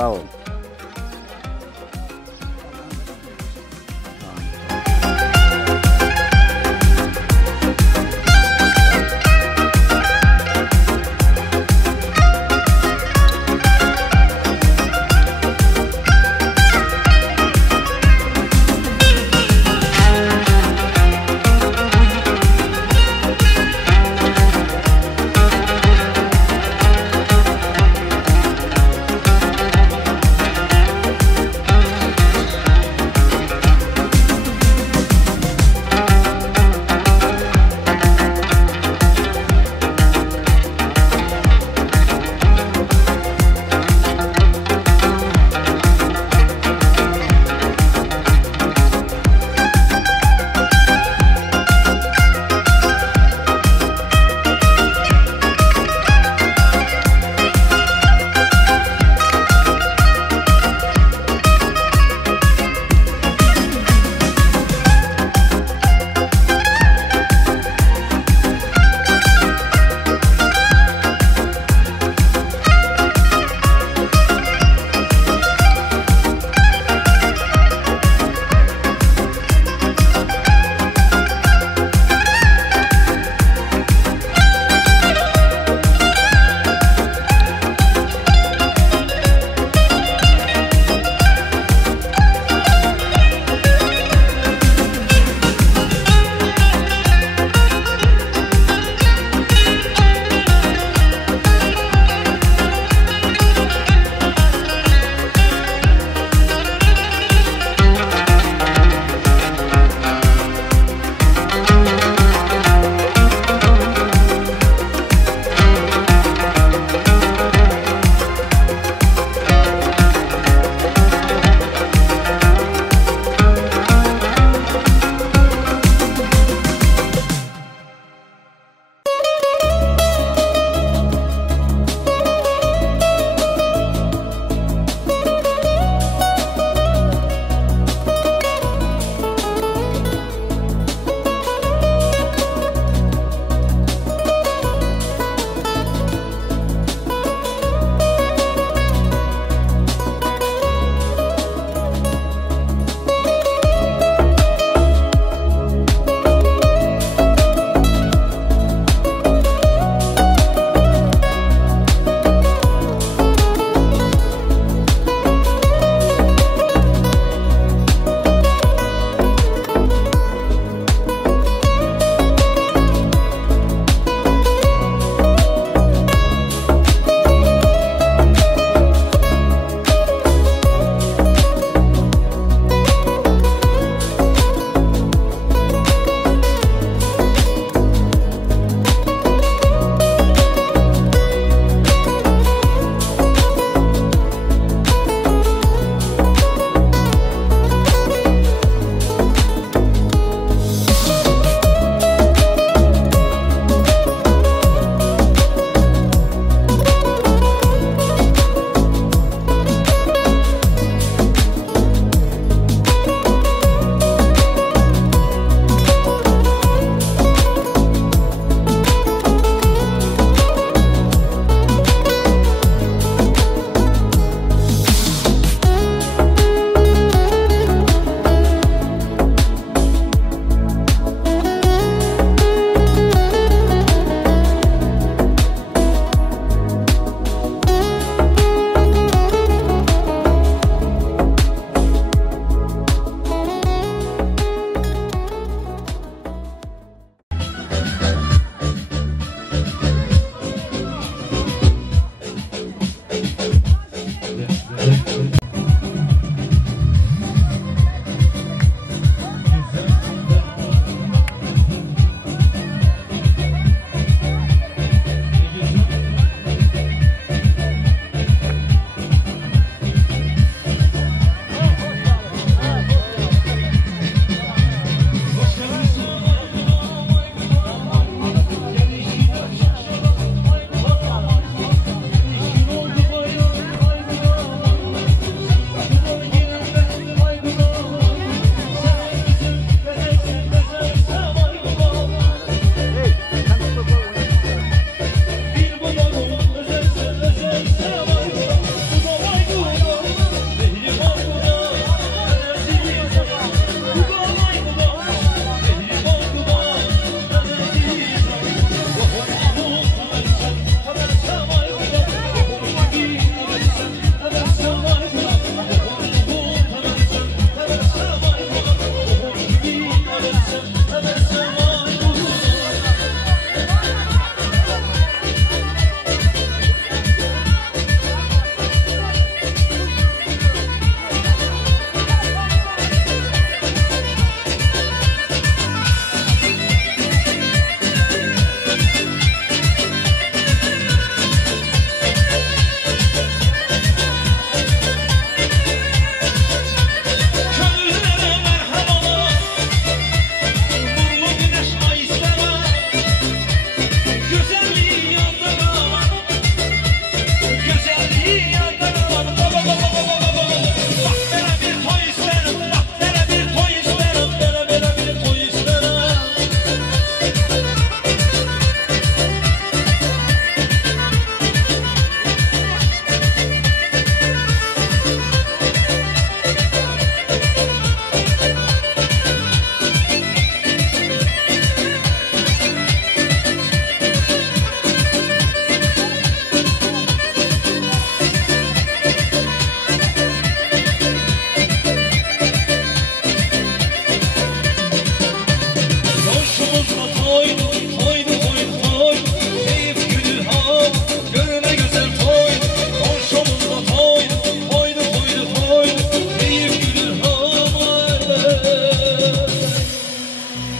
Sağ olun.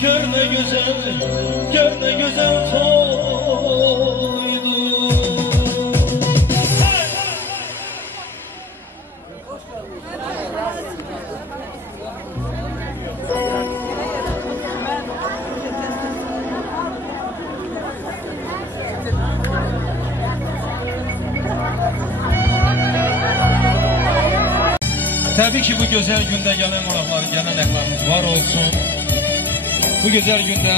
gör ne güzel toydu. Tabii ki bu güzel günde gelen qonaqlar, gelen əxlarımız var olsun. Bu güzel günde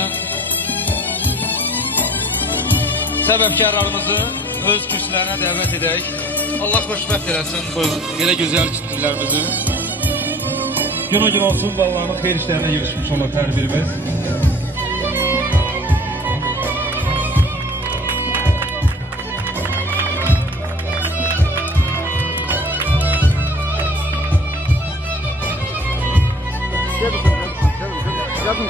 səbəbkarlarımızı öz kürsülərine dəvət edək. Allah xoşbəxt eləsin bu belə gözəl kitlərimizi. Gün o gün olsun, ballarımız xeyir işlerine yürüşmüş olur hər birimiz. Yapın.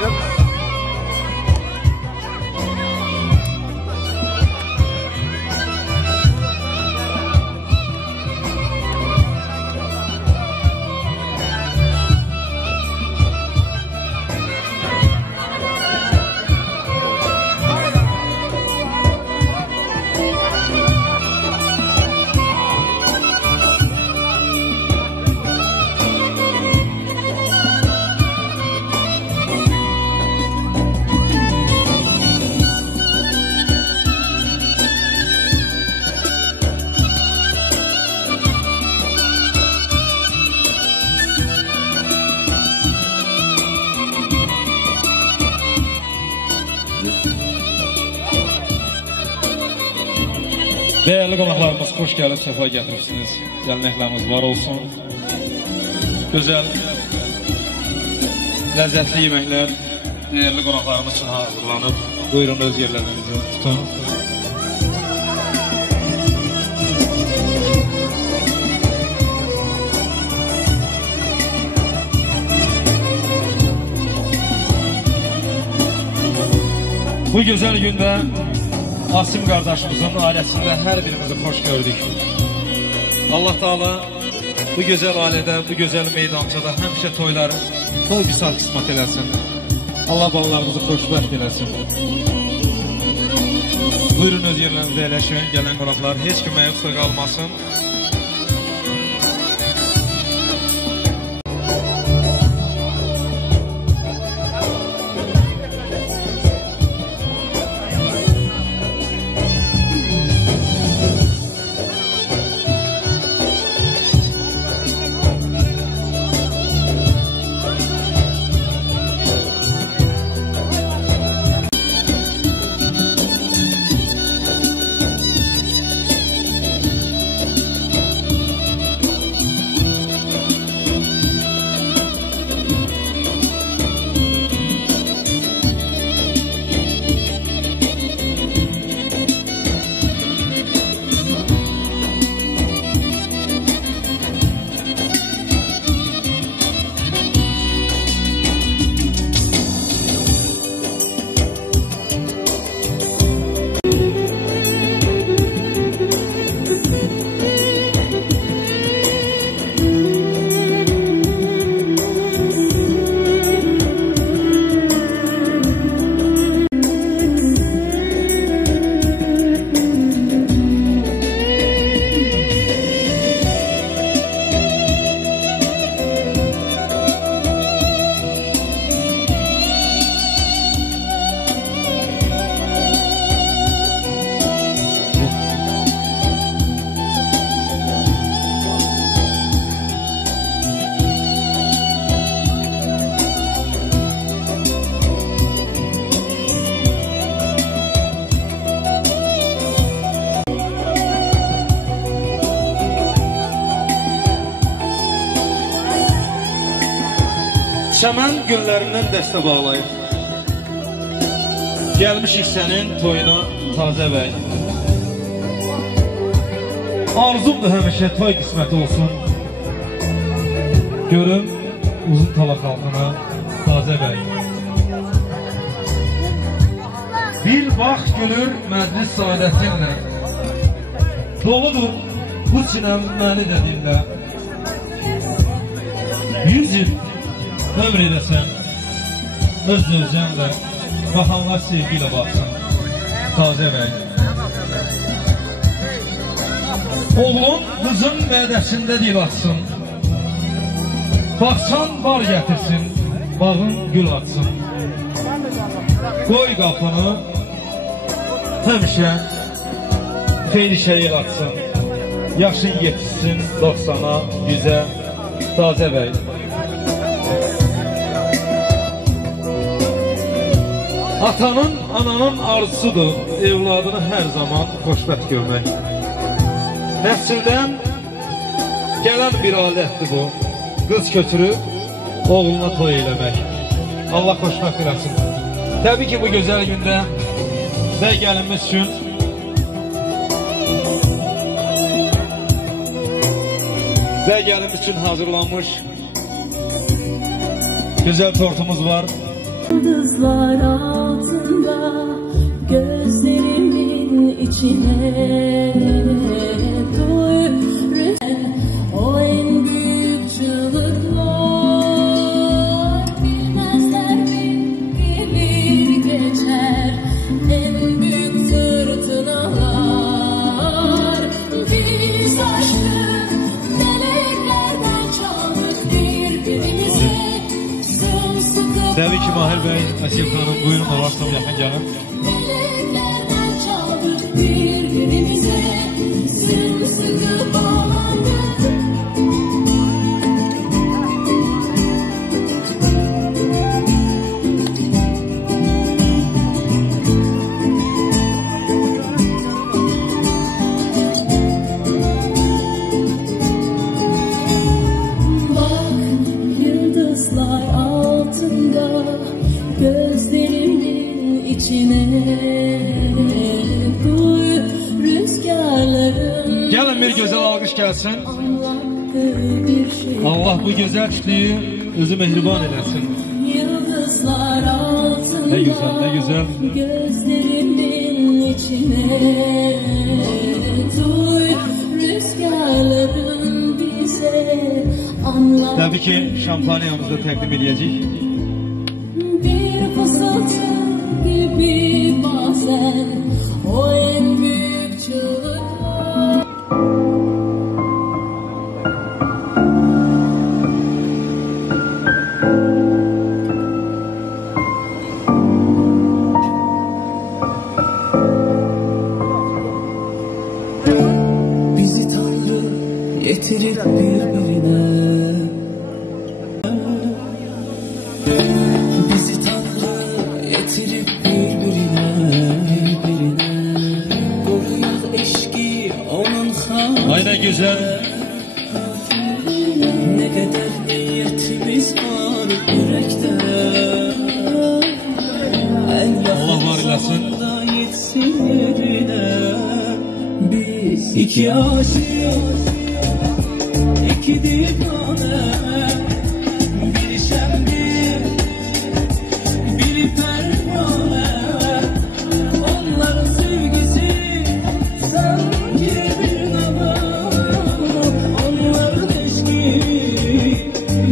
Değerli qonaqlarımız, xoş gəlib, səfa gətirmişsiniz. Gəlməklərimiz var olsun. Gözəl, ləzzətli yeməklər değerli qonaqlarımız üçün hazırlanıb. Buyurun, öz yerlərinizi tutun. Bu güzel günde Asim kardeşimizin ailesinde her birimizi hoş gördük. Allah Teala bu güzel ailede, bu güzel meydancada hemşe toyları toy bir saat kısmet eləsin. Allah ballarımızı xoşbəxt eləsin. Buyurun, öz yerlərinizdə əyləşin, gələn qonaqlar heç kimə yoxsa qalmasın. Çəmən günlərindən dəstə bağlayıb gəlmişik sənin toyuna Tazə bəy. Arzumdur həmişə toy qisməti olsun. Görüm uzun tala xalqına Tazə bəy. Bir bax gülür məclis saadətinlə, doludur bu sinəm məni dedinlə. 100 il ömr edəsən, özünlə baxanlar sevgiyle baxsın. Taze bəy. Oğlun kızın vədəsində dil atsın. Baxsan bar gətirsin, bağın gül atsın. Qoy qapını həmişə xeyli şehir atsın. Yaşın yetişsin 90'a, 100'e Taze bəy. Atanın, ananın arzusudur evladını hər zaman xoşbəxt görmək. Nəsildən gələn bir alətdir bu. Qız götürüb oğluna toy eləmək. Allah xoşbəxt eləsin. Təbii ki bu gözəl gündə bəy gəlinimiz üçün hazırlanmış güzel tortumuz var. Yıldızlar altında gözlerimin içine doyurur o en büyük çığlıklar. Bilmezler gelir geçer en büyük fırtınalar. Biz aşkın meleklerden çaldık birbirimize sımsıkı. Tabii ki Mahir Bey, Asil Hanım, buyurun ulaştım yakın canım. Meleklerden çaldık birbirimize sımsıkı bağlandık. Bak yıldızlar altında gözlerimin içine duy rüzgarların. Gelin bir güzel alkış gelsin. Bir şey. Allah bu güzel çiftliği özü mehriban eylesin. Yıldızlar altında Ne güzel, ne güzel. Gözlerimin içine duy rüzgarların bize anlat. Tabii ki şampanyamızı da takdim edeceğiz. Bir fısıltı gibi bazen o en büyük çığlıklar. Bizi Tanrı getirir birbirine. Bizi Tanrı getirip birbirine. Koruyor eşki onun hali. Aynen güzel. Ne kadar niyetimiz var yürekte. Allah var eylesin. Yetsin yerine. Biz iki aşık, iki divane. Biri şemdir, biri pervane. Onların sevgisi sanki bir nava. Onların eşki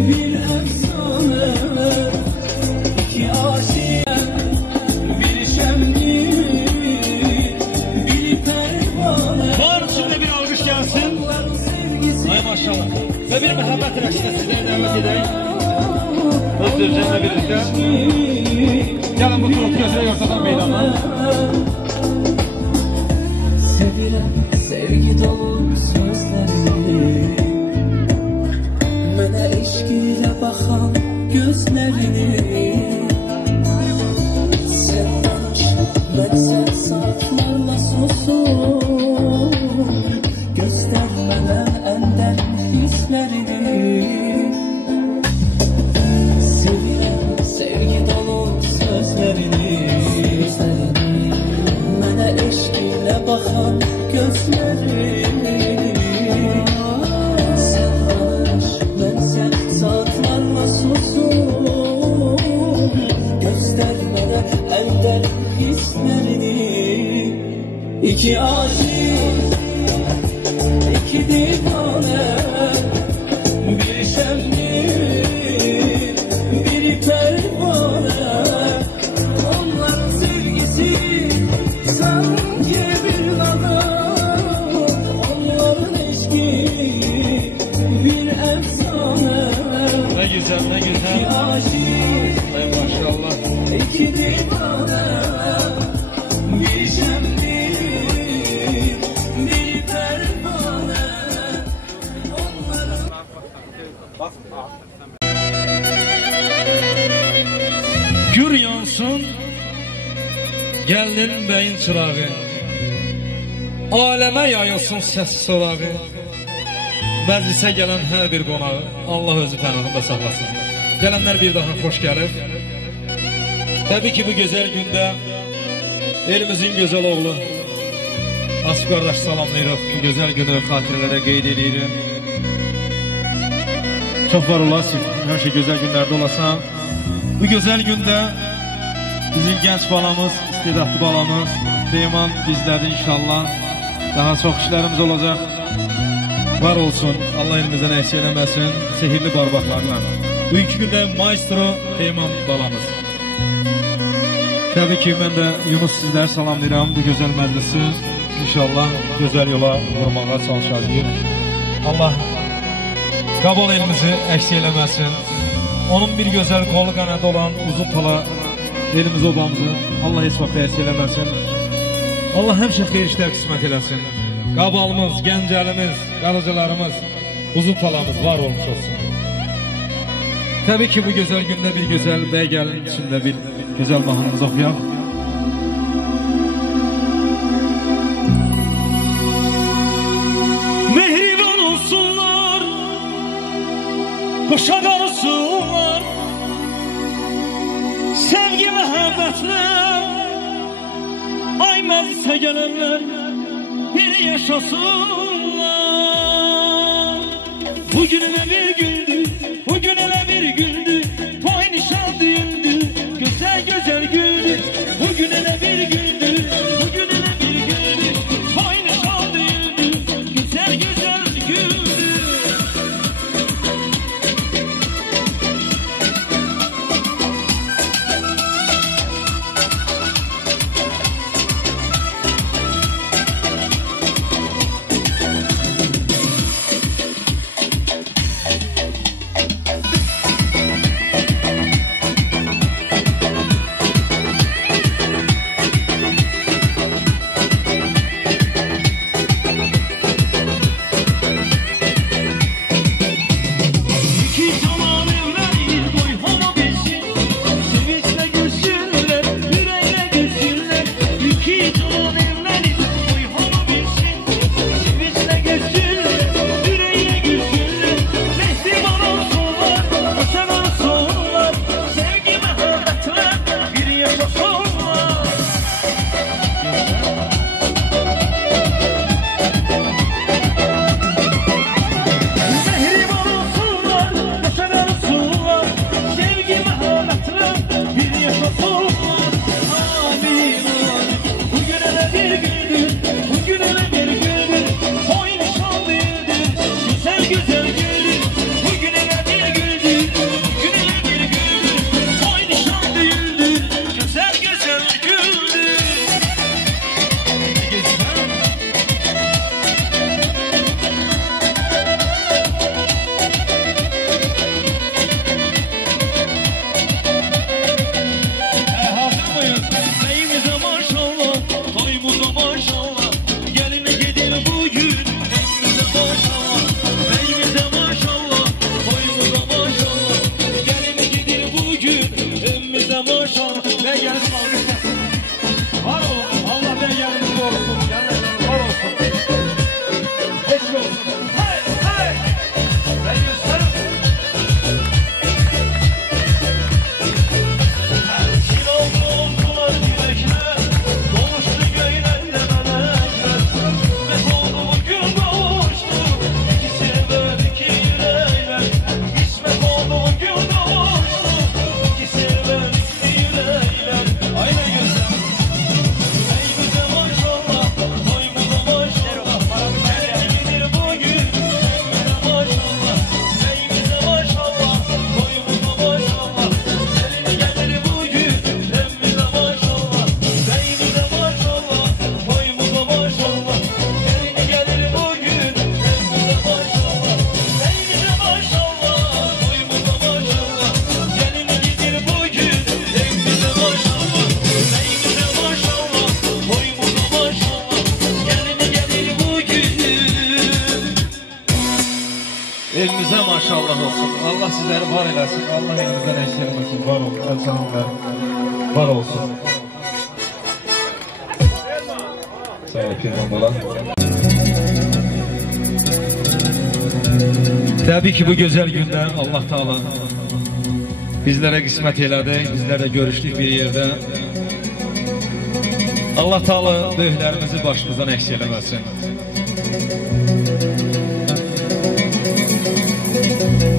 bir efsane. İki aşık, biri şemdir, biri pervane. Var şimdi bir alkış gelsin. Onların sevgisi Ay maşallah. Ve bir muhabbet rəqsine sizleri davet edeyim. Özürcənlə birlikte. Gelin bu trotu götürək ortadan meydana. Sevirəm sevgi dolu sözlərini. Mənə eşq ilə baxan gözlərini. Sən danış, mən sən saatlarla susum. Göstər mənə ən dərin hisslərini. Sevirəm sevgi dolu sözlərini. Mənə eşq ilə baxan gözlərini. Sən danış, mən sən saatlarla susum. Göstər mənə ən dərin hisslərini. İki aşık, iki divane. Biri şemdir, biri pervane. sanki bir nağıl, onların eşki bir efsane. Ne güzel, ne güzel. İki aşık, Ay maşallah. iki divane, bir şemdir, bir pervane. Onların Gür yansın gəlinin bəyin çırağı, aləmə yayılsın səs sorağı, məclisə gələn hər bir qonağı Allah özü pənahında saxlasın. Gələnlər bir daha xoş gəlir. Təbii ki bu gözəl gündə elimizin gözəl oğlu Asif qardaş salamlayırıq. Bu gözəl günü xatirələrə qeyd edirik. Çox var olasın, həmişə gözəl günlərdə olasan. Bu gözəl gündə bizim genç balamız, istedadlı balamız Peyman bizlərdə inşallah. Daha çox işlərimiz olacaq. Var olsun, Allah elimizdən əksik eləməsin, sehirli barbaqlarla. Bu iki gündə maestro Peyman balamız. Təbii ki, mən də Yunus sizləri salamlayıram bu gözəl məclisi. İnşallah gözəl yola vurmağa çalışacağıq. Allah qabul elimizi əksik eləməsin. Onun bir gözəl qolu qanadı olan uzun tala elimiz obamızı Allah heç vaxt əksik eləməsin. Allah həmişə xeyir işlər qismət eləsin. Qabalımız, gəncəlimiz, qarıcılarımız, uzun talamız var olmuş olsun. Təbii ki bu gözəl gündə bir gözəl bəy gəlin içində bir gözəl mahnımızı oxuyaq. Mehriban olsunlar, qoşa qalsınlar, sevgi məhəbbətle, ay məclisə gələnlər bir yaşasınlar. Bugün elə bir gündür, bugün elə bir gündür, toy nişan düğündür, güzel güzel gündür. Bugün elə bir gündür, bugün elə bir gündür, toy nişan düğündür, güzel güzel gündür. Güzel güzel inşallah olsun. Allah sizləri var eləsin. Allah elinizdən eksik eləməsin. Var olun. Əl-salamlar. Var olsun. Sağ ol Pirman bala. Təbii ki bu gözəl gündə Allah Taala bizlərə qismət elədi. Bizlər də görüşdük bir yerdə. Allah Taala böyüklərimizi başımızdan eksik eləməsin.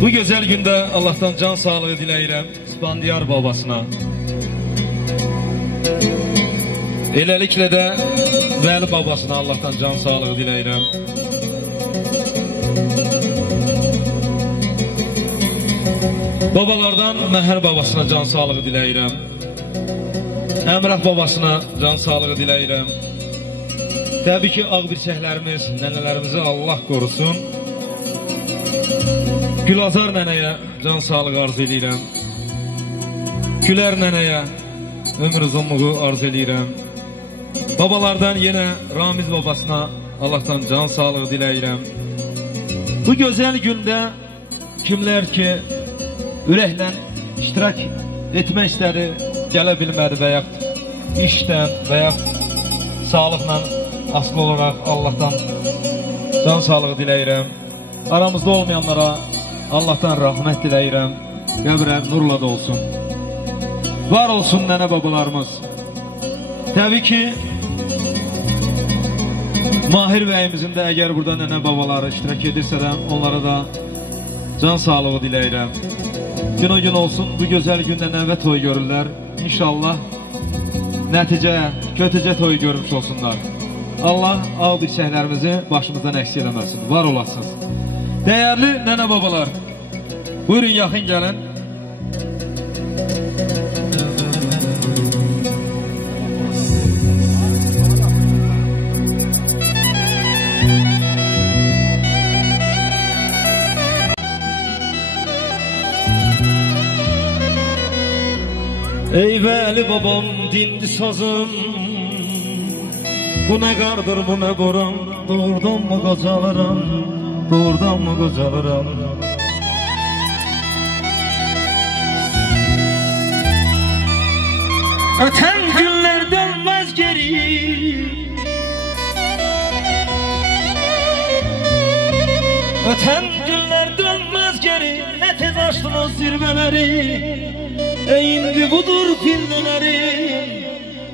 Bu gözəl gündə Allah'tan can sağlığı diləyirəm İspandiyar babasına. Eləliklə də Vəli babasına Allah'tan can sağlığı diləyirəm. Babalardan Məhər babasına can sağlığı diləyirəm. Əmrah babasına can sağlığı diləyirəm. Təbii ki ağ birçəklərimiz, nənələrimizi Allah qorusun. Gülazar nənəyə can sağlığı arzu edirəm. Gülər nənəyə ömür uzunluğu arzu edirəm. Babalardan yenə Ramiz babasına Allah'tan can sağlığı diləyirəm. Bu gözəl gündə kimlər ki ürəklə iştirak etmək istədi, gələ bilmədi və yaxud işdən və yaxud sağlıqla asılı olaraq Allah'tan can sağlığı diləyirəm. Aramızda olmayanlara Allah'tan rəhmət diləyirəm. Qəbrə nurla da olsun. Var olsun nənə babalarımız. Təbii ki Mahir bəyimizin də əgər burada nənə babaları iştirak edirsə də onlara da can sağlığı diləyirəm. Gün o gün olsun, bu gözəl gündə nəvə toy görürlər. İnşallah nəticə, kötəcə toy görmüş olsunlar. Allah ağ birçəklərimizi başımızdan əksik eləməsin. Var olasınız. Dəyərli nənə babalar, buyurun yaxın gəlin. Ey Vəli babam dindi sazım, bu nə qardır bu nə boran, doğrudan mı qocalıram, doğrudan mı qocalıram. Ötən günlər dönməz geri, ötən günlər dönməz geri, nə tez açdınız zirvələri. Indi budur pildələri,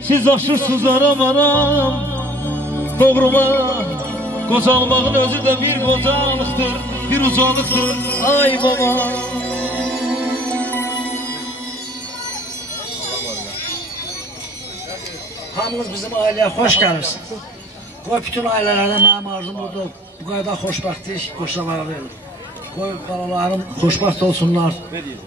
siz aşırsınız aram-aram. Doğruma qocalmağın özü də bir qocalıqdır, bir ucalıqdır, ay baba. Hamınız bizim aileye hoş gelirsiniz. Qoy bütün ailələrdə mənim arzum budur. Bu qədər xoşbəxtlik qoşalardır. Qoy balalarım xoşbəxt olsunlar.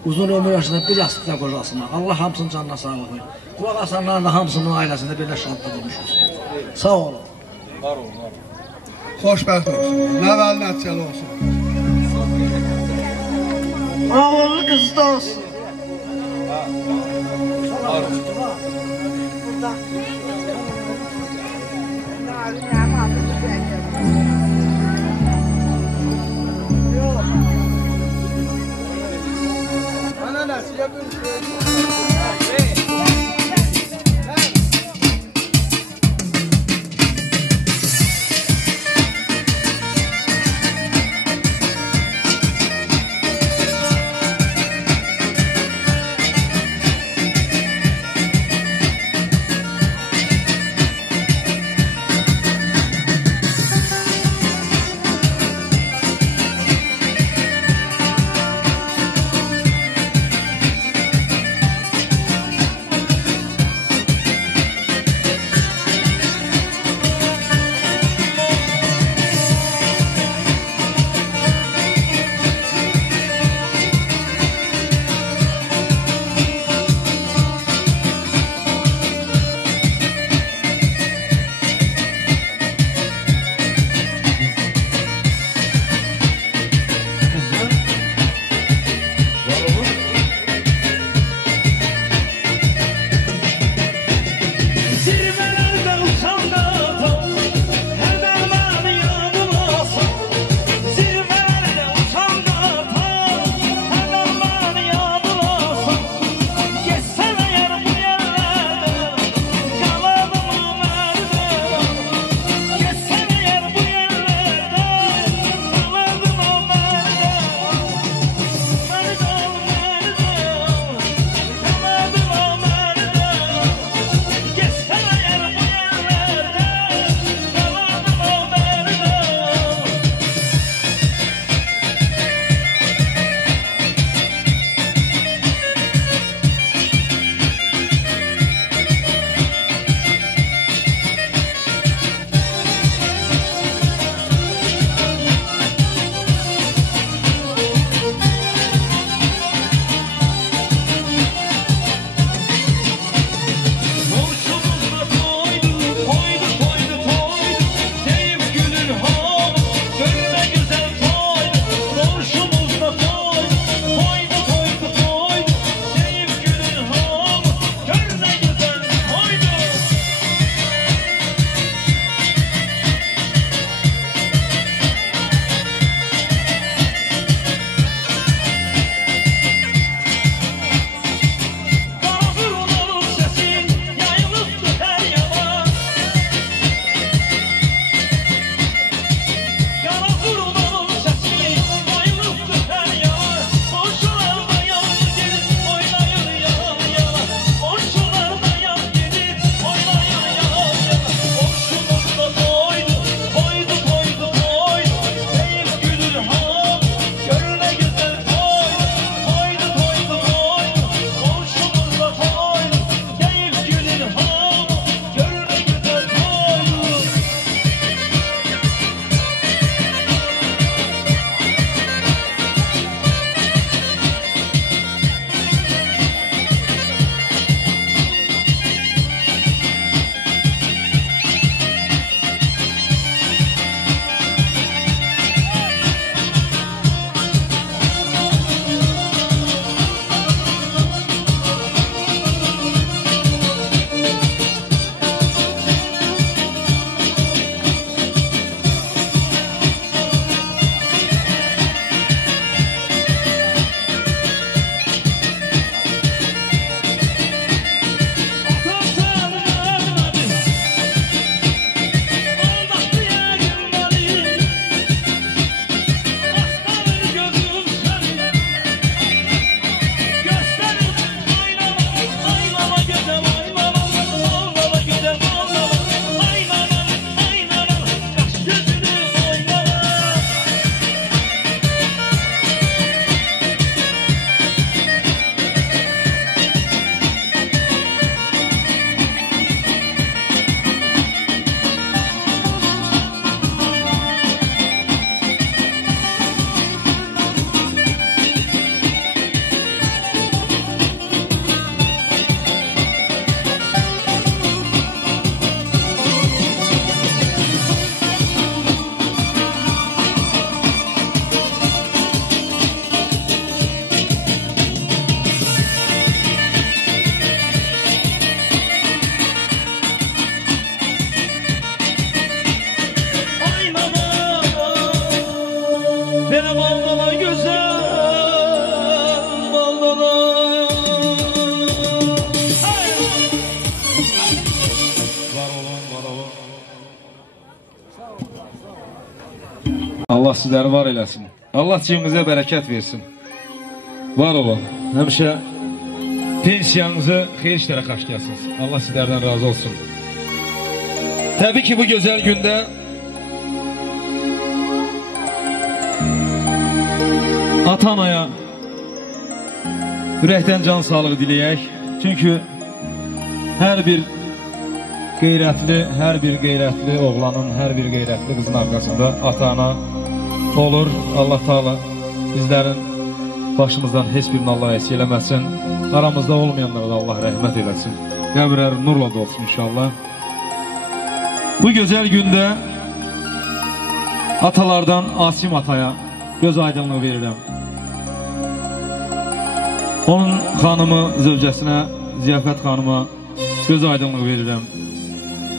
Uzun ömür yaşında bir yastıqda qocasınlar. Allah hamısının canına sağlıq verir. Qulaq asanların da hamısının ailəsində belə şadlı durmuş olsun. Sağ olun. Var olun, var olun. Xoşbəxt olsun. Nəvəli nəticəli olsun. Ağıllı qız da olsun. Var olun. Allah sizləri var eləsin. Allah cibinizə bərəkət versin. Var olun. Həmişə pensiyanızı xeyir işlərə xərcləyəsiniz. Allah sizlərdən razı olsun. Təbii ki, bu gözəl gündə ata-anaya ürəkdən can sağlığı diləyək. Çünki hər bir qeyrətli oğlanın, hər bir qeyrətli qızın arqasında ata-ana olur. Allah Teala bizlərin başımızdan heç birini Allah eksik eləməsin. Aramızda olmayanlara da Allah rəhmət eləsin. Qəbrləri nurla dolsun inşallah. Bu gözəl gündə atalardan Asim ataya göz aydınlığı verirəm. Onun xanımı, zövcəsinə, Ziyafət xanıma göz aydınlığı verirəm.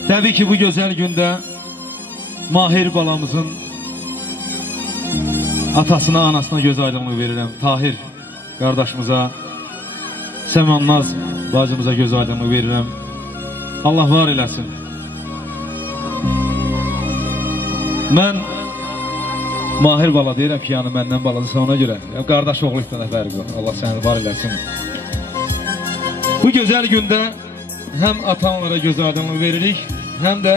Təbii ki, bu gözəl gündə Mahir balamızın atasına, anasına göz aydınlığı verirəm. Tahir qardaşımıza, Səmannaz bacımıza göz aydınlığı verirəm. Allah var eləsin. Mən Mahir bala deyirəm ki, yəni məndən balacısa ona görə. Qardaş oğluqdan da fərq yox. Allah səni var eləsin. Bu gözəl gündə həm ata-analara göz aydınlığı veririk, həm də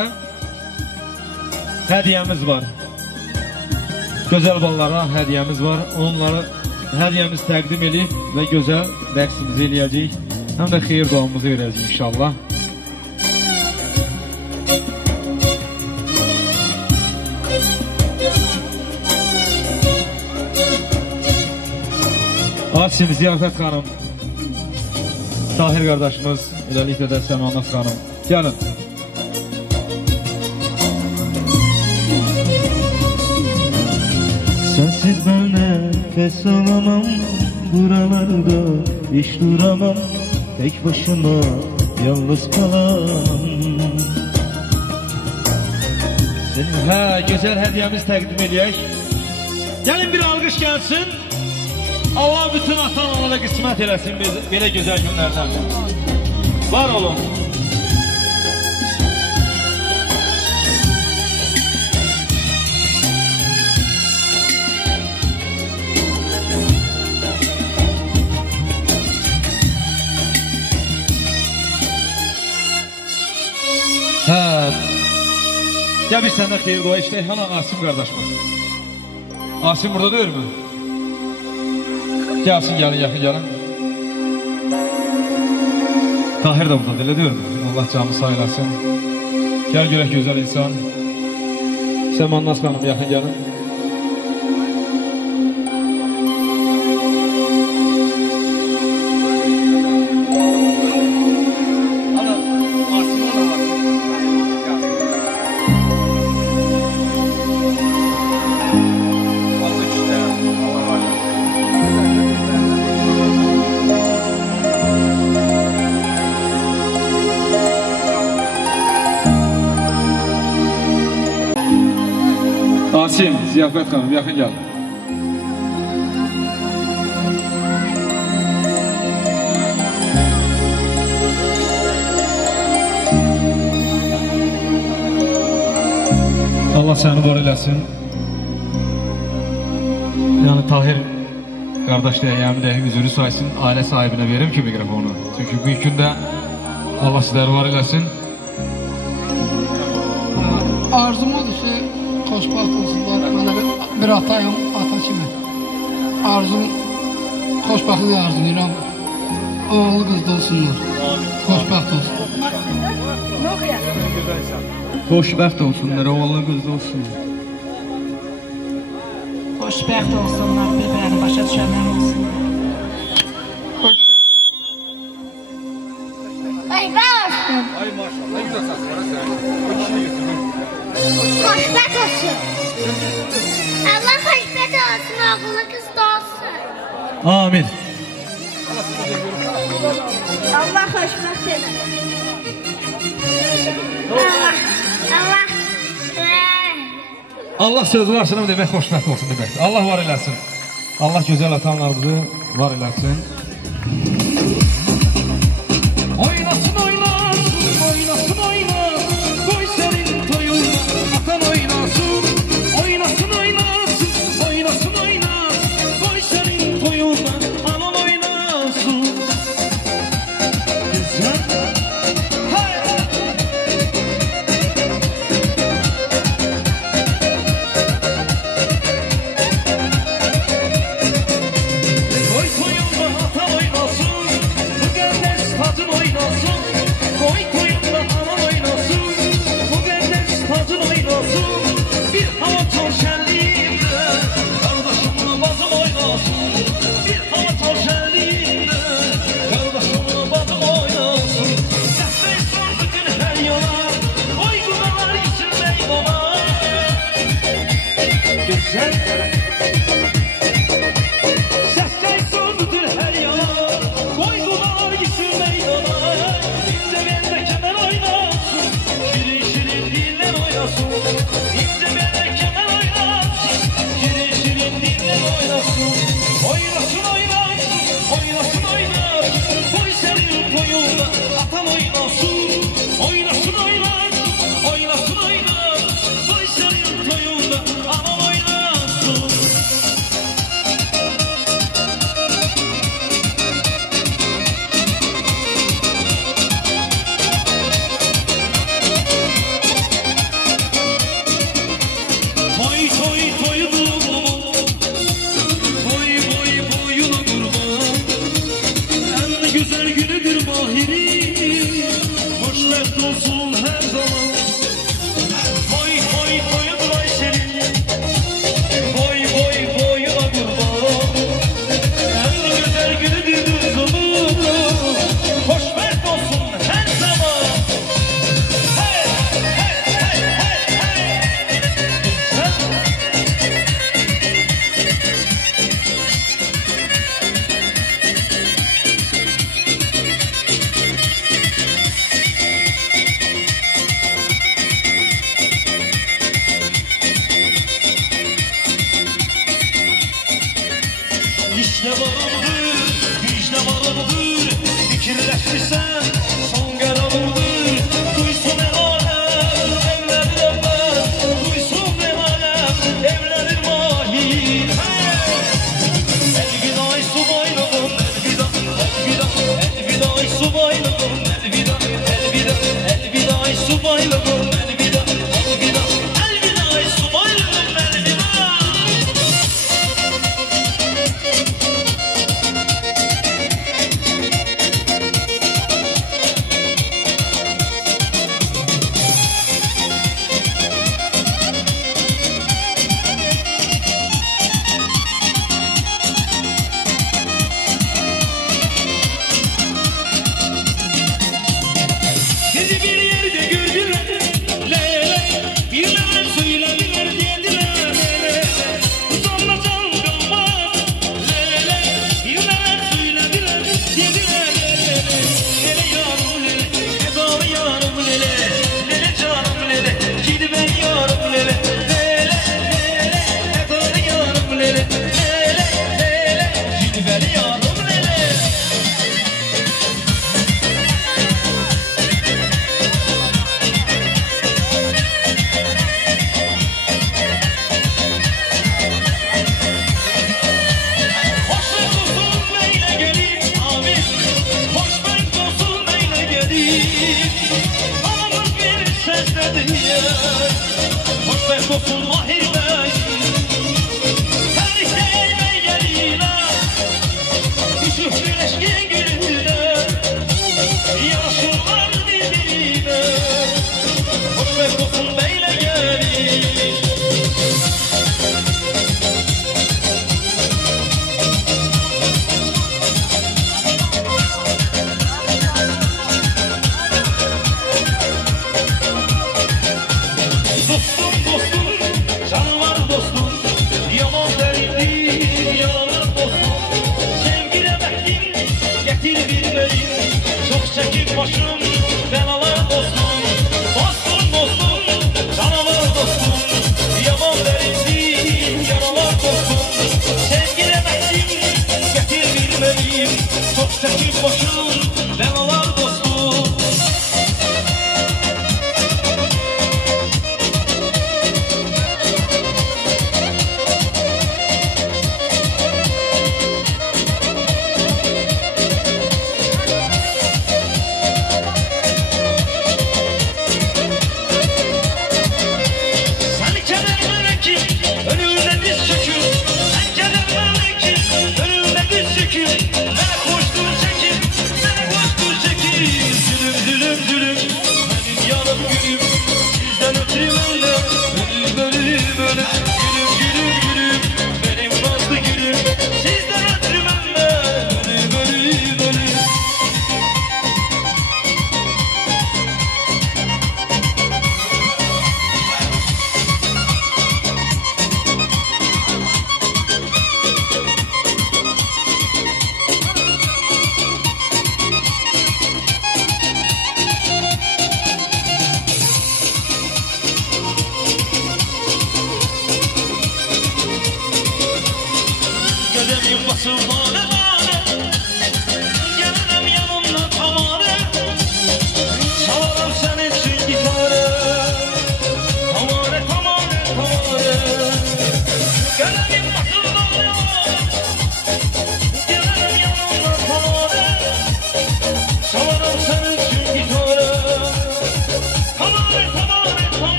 hədiyəmiz var. Gözəl balalara hədiyəmiz var. Onlara hədiyəmiz təqdim edib və gözəl rəqsimizi eləyəcəyik. Həm də xeyir duamızı verəcəyik inşallah. Asim, Ziyafət xanım, Tahir qardaşımız, özellikle de Səmannaz xanım. Gəlin. Sensiz ben nefes alamam, buralarda hiç duramam, tek başıma yalnız kalamam. Güzel hediyemiz təqdim edək. Gəlin bir alqış gəlsin. Allah bütün ata-analara qismət eləsin belə gözəl günlərdən. Var olun. Gəl bir səndə xeyir dua işlək. Hana Asim qardaşımız. Asim burada deyil mi? Gəlsin, gəlin, yaxın gəlin. Tahir də burada, elə deyil mi? Allah canı sağ eləsin. Gəl görək gözəl insan. Səmannaz xanım, yaxın gəlin. Asim, Ziyafət xanım, yaxın gəlin. Allah səni var eləsin. Yəni Tahir qardaş deyəyəmi də üzürü saysın, ailə sahibinə verim ki mikrofonu. Çünki bu gündə Allah sizləri var eləsin. Arzum odur ki, xoşbaxt olsunlar. Mənə bir atayım, ata kimi. Arzum, xoşbaxtlığı arzulayıram. Oğlu qızda olsunlar. Xoşbaxt olsun. Xoşbaxt olsunlar, oğlu qızda olsunlar. Xoşbəxt olsunlar, bir-birini başa düşənlər olsunlar. Ay maşallah, ne güzel saçlar sen. O kişiyi götürün. Xoşbəxt olsun. Allah xoşbəxt olsun, oğlu qız da olsun. Amin. Allah xoşbəxt eləsin. Allah söz varsa ne demek xoşbəxt olsun deməkdir. Allah var eləsin. Allah gözəl atanlarımızı var eləsin. Oynasın oynasın, oynasın oynasın. Koy senin toyun atan oynasın. Oynasın oynasın,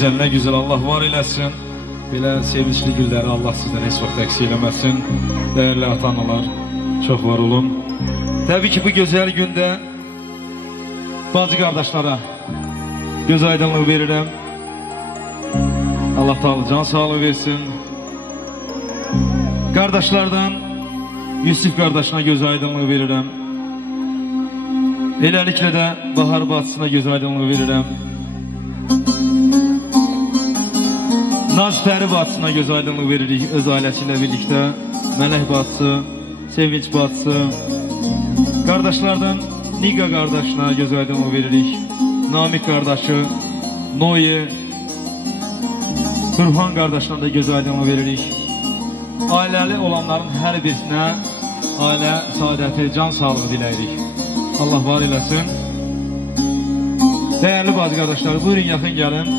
gözəl, nə gözəl Allah var eləsin. Belə sevinçli gülləri Allah sizdən heç vaxt əksik eləməsin. Dəyərli ata-analar, çox var olun. Təbii ki, bu gözəl gündə bacı qardaşlara göz aydınlığı verirəm. Allah Teala can sağlığı versin. Qardaşlardan Yusuf qardaşına göz aydınlığı verirəm. Eləliklə də Bahar bacısına göz aydınlığı verirəm. Naz Pəri bacısına göz aydınlığı veririk öz ailəsi ilə birlikdə. Mələk bacısı, Sevinç bacısı. Qardaşlardan Niqa qardaşına göz aydınlığı veririk. Namik qardaşı, Noye, Turhan qardaşına da göz aydınlığı veririk. Ailəli olanların hər birisinə ailə saadəti, can sağlığı diləyirik. Allah var eləsin. Dəyərli bazı qardaşlar, buyurun yaxın gəlin.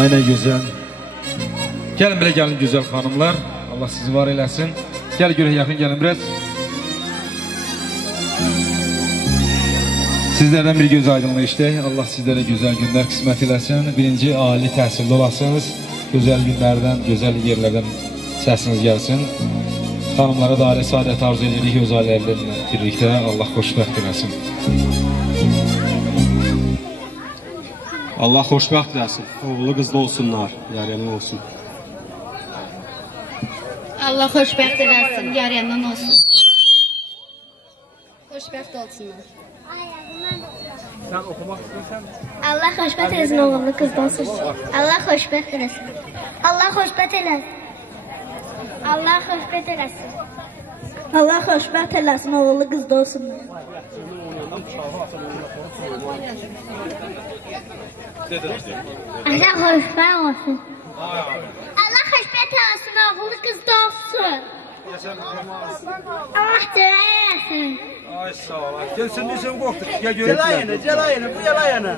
Aynen güzel. Gelin bile gelin güzel hanımlar. Allah sizi var eləsin. Gel görək yaxın gelin biraz. Sizlerden bir göz aydınlığı işte. Allah sizlere güzel günler kısmet eləsin. Birinci ali təhsilli olasınız. Güzel günlerden, güzel yerlerden səsiniz gelsin. Hanımlara da aile saadet arzu edirik öz ailələrlə birlikdə. Allah xoşbəxt eləsin. Allah xoşbəxt eləsin. Oğlu qızlı olsunlar, yaryanlı olsun. Allah xoşbəxt eləsin, yaryandan olsun. Xoşbəxt olsunlar. Sen okumak istiyorsan? Allah xoşbəxt eləsin, oğlu qızlı olsun. Allah xoşbəxt eləsin. Allah xoşbəxt eləsin. Allah xoşbəxt eləsin. Allah xoşbəxt eləsin, oğlu qızlı olsunlar. Allah xoşbəxt olsun. Allah xoşbəxt olsun, oğlu qızlı olsun. Allah döyəsin. Ay sağ ol. Gel sen neysen korktuk. Ya gel ayına, bu gel ayına.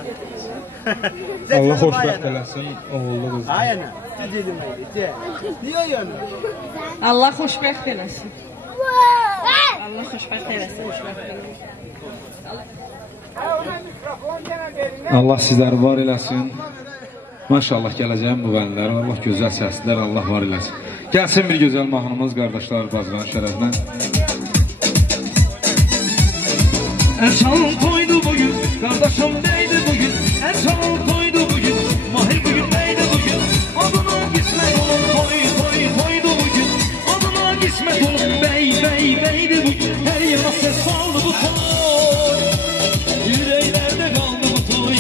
Allah xoşbəxt eləsin, oğullu qızlı. Ayına. Gidelim ayına. Niye ayına? Allah xoşbəxt eləsin. Allah xoşbəxt eləsin. Allah sizləri var eləsin. Maşallah gələcəyim bu vənlər. Allah gözəl səslər, Allah var eləsin. Gəlsin bir gözəl mahnımız qardaşlar bazıların şərəfinə. Erçalın toydu bugün, qardaşım neydi bugün? Erçalın toydu bugün, Mahir bugün neydi bugün? Adına qismət olun, toydu bugün. Adına qismət olun, beydi bugün. Hər yana səs saldı bu toy. Yüreklerde kaldı bu toy.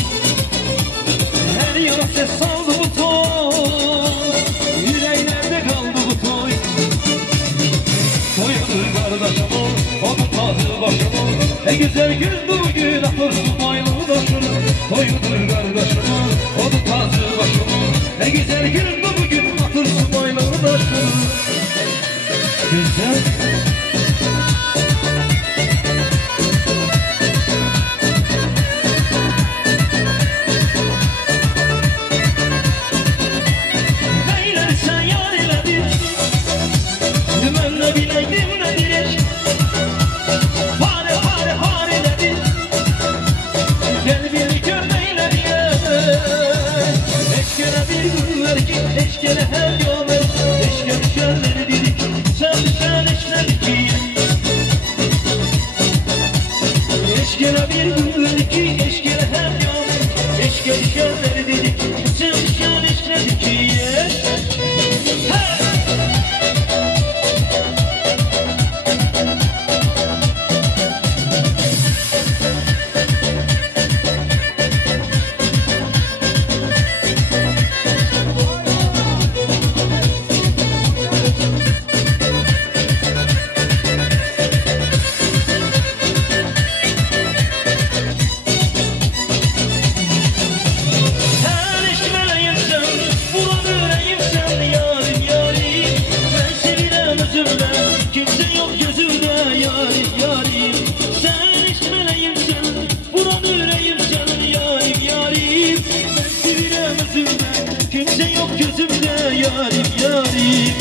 Her yana ses saldı bu toy. Yüreklerde kaldı bu toy. Toyudur kardeşim, onun tadı başım. Ne güzel gündü bugün, atırsın aylığı taşını. Toyudur kardeşim, onun tadı başım. Ne güzel gündü bugün, atırsın aylığı taşını. Güzel. Eşkele her yollar, eşkele şerleri dedik, sen eşkele ki. Eşkele bir gün ki, eşkele her yollar, eşkele şerleri dedik, sen eşkele ki. yarim yarim.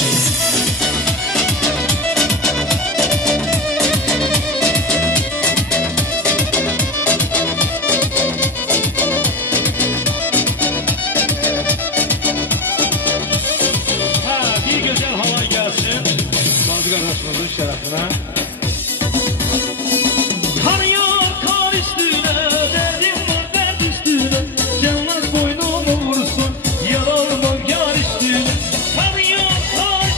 Bir güzel halay gelsin Nazlı kardeşimizin şerefine. Kar yağar kar üstüne, derdim var dert üstüne, cennet boynumu vursun, yaralmam yar üstüne. Kar yağar kar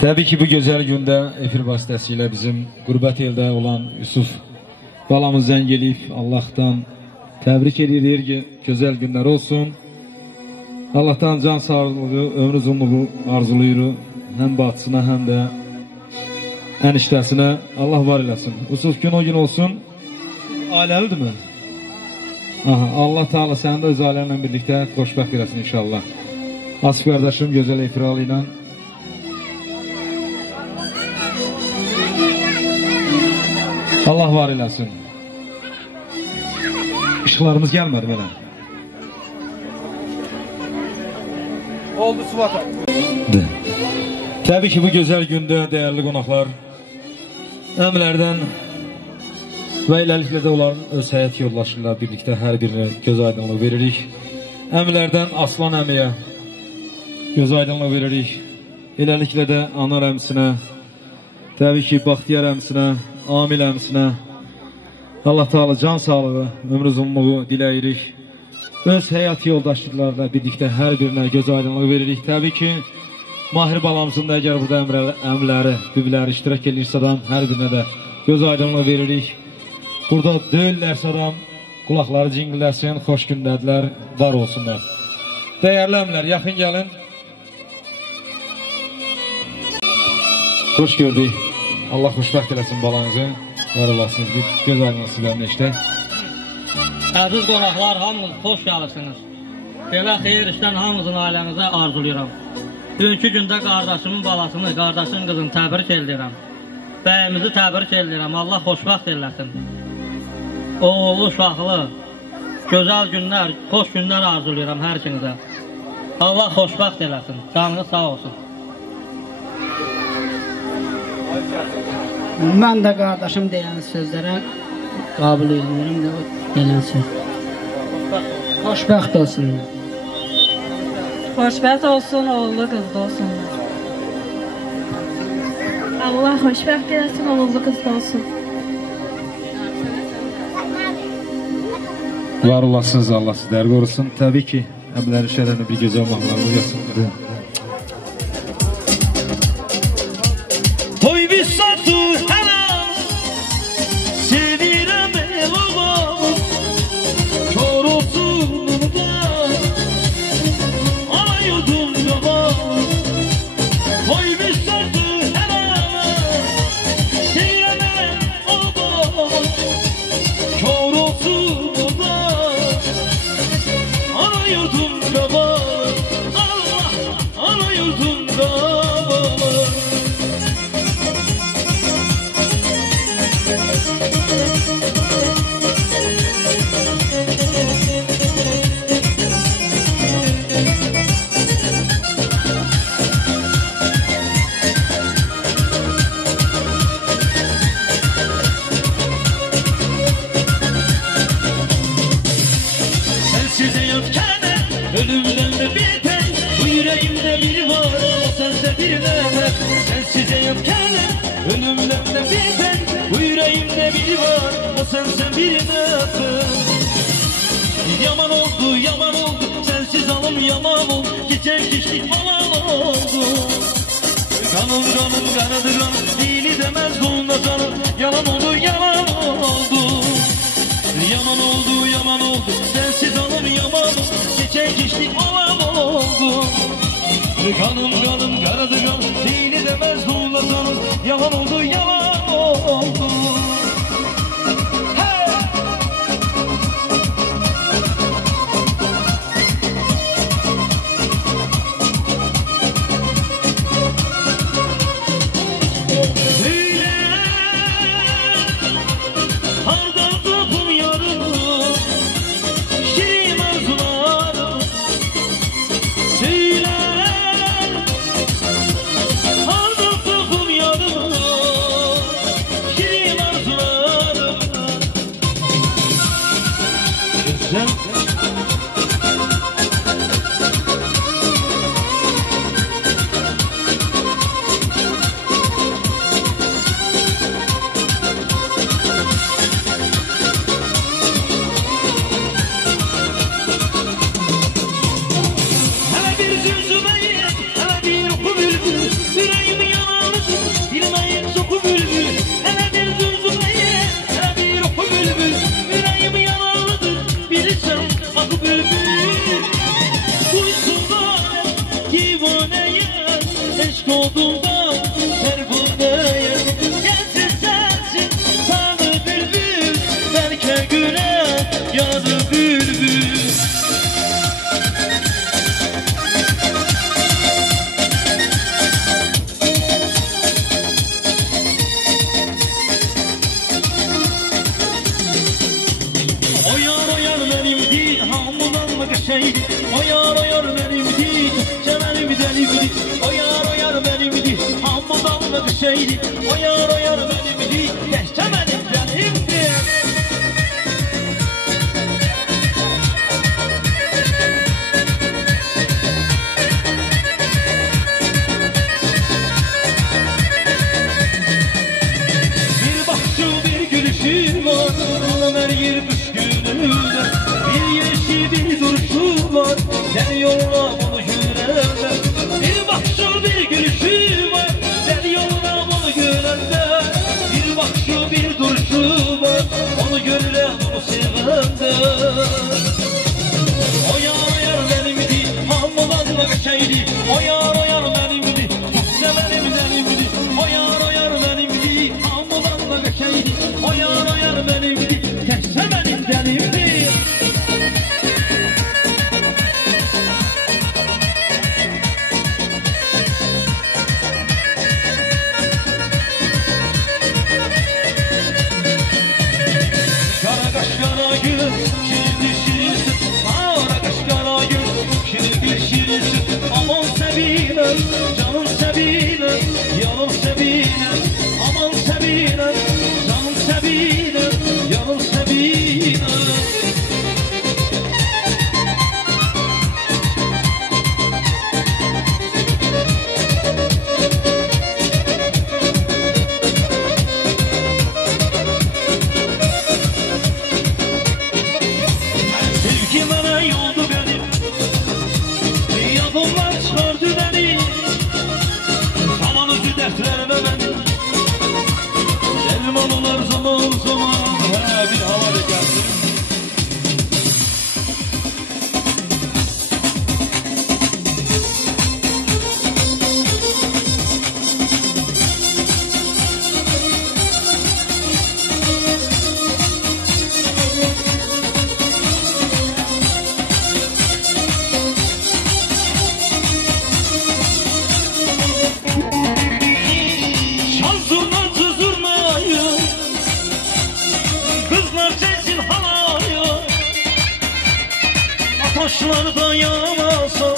Təbii ki, bu gözəl gündə efir vasitəsilə bizim qürbət eldə olan Yusuf balamız zəng eləyib, Allahdan təbrik edirik ki, gözəl günlər olsun. Allahdan can sağlığı, ömrü uzunluğu arzulayırıq. Həm bacısına, həm də eniştəsinə Allah var eləsin. Yusuf gün o gün olsun. Ailəlidir mi? Aha, Allah Teala səni də öz ailənlə birlikdə xoşbəxt eləsin inşallah. Asif qardaşım gözəl efiralı ilə. Allah var eləsin. İşıqlarımız gəlmədi belə. Oldu Suvata. Təbii ki, bu gözəl gündə dəyərli qonaqlar əmlərdən və eləliklə də onların öz həyat yoldaşlarıyla birlikdə hər birinə göz aydınlığı veririk. Əmlərdən Aslan əmiyə göz aydınlığı veririk. Eləliklə də anar əmsinə, təbii ki, Baxtiyar əmsinə, Amil əmsinə Allah Teala can sağlığı, ömrü uzunluğu diləyirik. Öz həyat yoldaşlarıyla birlikdə hər birinə göz aydınlığı veririk. Təbii ki, Mahir balamızın da əgər burada əmləri, bibləri iştirak edirsə adam, hər birinə də göz aydınlığı veririk. Burada döyüllərsə adam, qulaqları cingilləsin, xoş gündədilər, var olsunlar. Dəyərli əmlər, yaxın gəlin. Xoş gördük. Allah xoşbəxt eləsin balanızı. Var olasınız, bir göz aydınlığı sizlərlə işlək. Əziz qonaqlar, hamınız xoş gəlirsiniz. Belə xeyir işdən hamınızın ailəmizə arzulayıram. Dünkü gündə qardaşımın balasını, qardaşın qızını təbrik edirəm. Bəyimizi təbrik edirəm. Allah xoşbəxt eləsin. Oğullu, uşaqlı, gözəl günlər, xoş günlər arzulayıram hər ikinizə. Allah xoşbəxt eləsin. Canınız sağ olsun. Mən də qardaşım deyən sözlərə qabul edirəm də o deyən söz. Xoşbəxt olsunlar. Xoşbəxt olsun, oğullu qızlı olsunlar. Allah xoşbəxt eləsin, oğullu qızlı olsun. Var olasınız, Allah sizləri qorusun. Təbii ki, əmlərin şərəfini bir gözəl mahnılarını yazsın. Toy bir satı hələ sevirəm elovam kör olsun da ayudum qabam. Toy bir satı hələ sevirəm elovam kör olsun da ayudum qabam. Allah ayudum qabam. Sensiz yokkane ölümden de biter, bu yüreğimde biri var, o sense bir nefer. Sensiz yokkane ölümden de biter, bu yüreğimde biri var, o sense bir nefer. Yaman oldu, sensiz alım yaman oldu, geçen kişilik falan oldu. Kanım kanadı kanım, dili demez doluna canım, yalan oldu, yalan oldu. Yaman oldu, sensiz alım yaman oldu, geçen kişilik olan oldu. Kanım kanadı kanım, dili demez doluna canım, yalan oldu, yalan oldu. Hele bir zümzüme Ramazan'da düşeydi o yar benimdi Geçte benim canimdi Bir bakışı bir gülüşü var Ömer yer düşkünüde Bir yeşil bir duruşu var Sen yolla bunu görende Bir bakışı bir gülüşü var Sen yolla bunu görende Bir bakışı bir duruşu var Onu görüle bunu sevende O yar benimdi Hammadan da geçeydi O yar benimdi Tutsa benimdi O yar benimdi Hammadan da geçeydi O yar benimdi Tekse benim denimdi Kara kaş kara göz Şirin şirinsin Kara kaş kara göz Şirin şirinsin Aman Sabine Canım Sabine Yanım Sabine Aman Sabine Canım Sabine Yanım Sabine Sevgi bana yoldu benim Yadımlar çıkardı beni Zaman özü dertlerime benim Derman olar zaman Bir havale gelsin Şan zurnacı zurnayı Kızlar sensin halayı Ataşlar da yanasa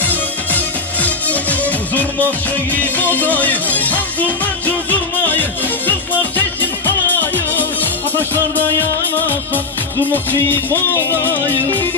Zurnacı gibi odayı Şan zurnacı zurnayı Kızlar sensin halayı Ataşlar da yanasa Zurnacı gibi odayı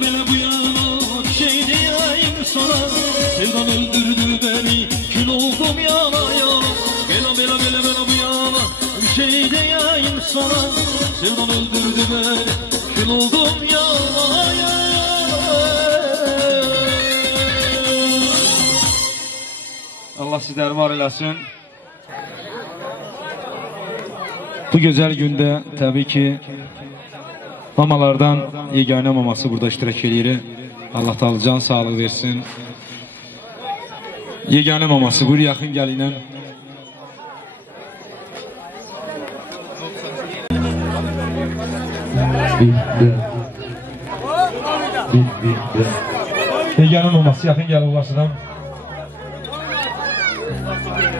Bele bu yana Şey diyeyim sana Sevdan öldürdü beni Kül oldum yana yana Bele bu yana Şey diyeyim sana Sevdan öldürdü beni Kül oldum yana yana Allah sizləri var eləsin. Bu gözəl gündə təbii ki mamalardan yeganə maması burada iştirak edir. Allah Teala can sağlıq versin. Yeganə maması buyur yaxın gəlinən. Yeganə maması yaxın gəl olarsadan.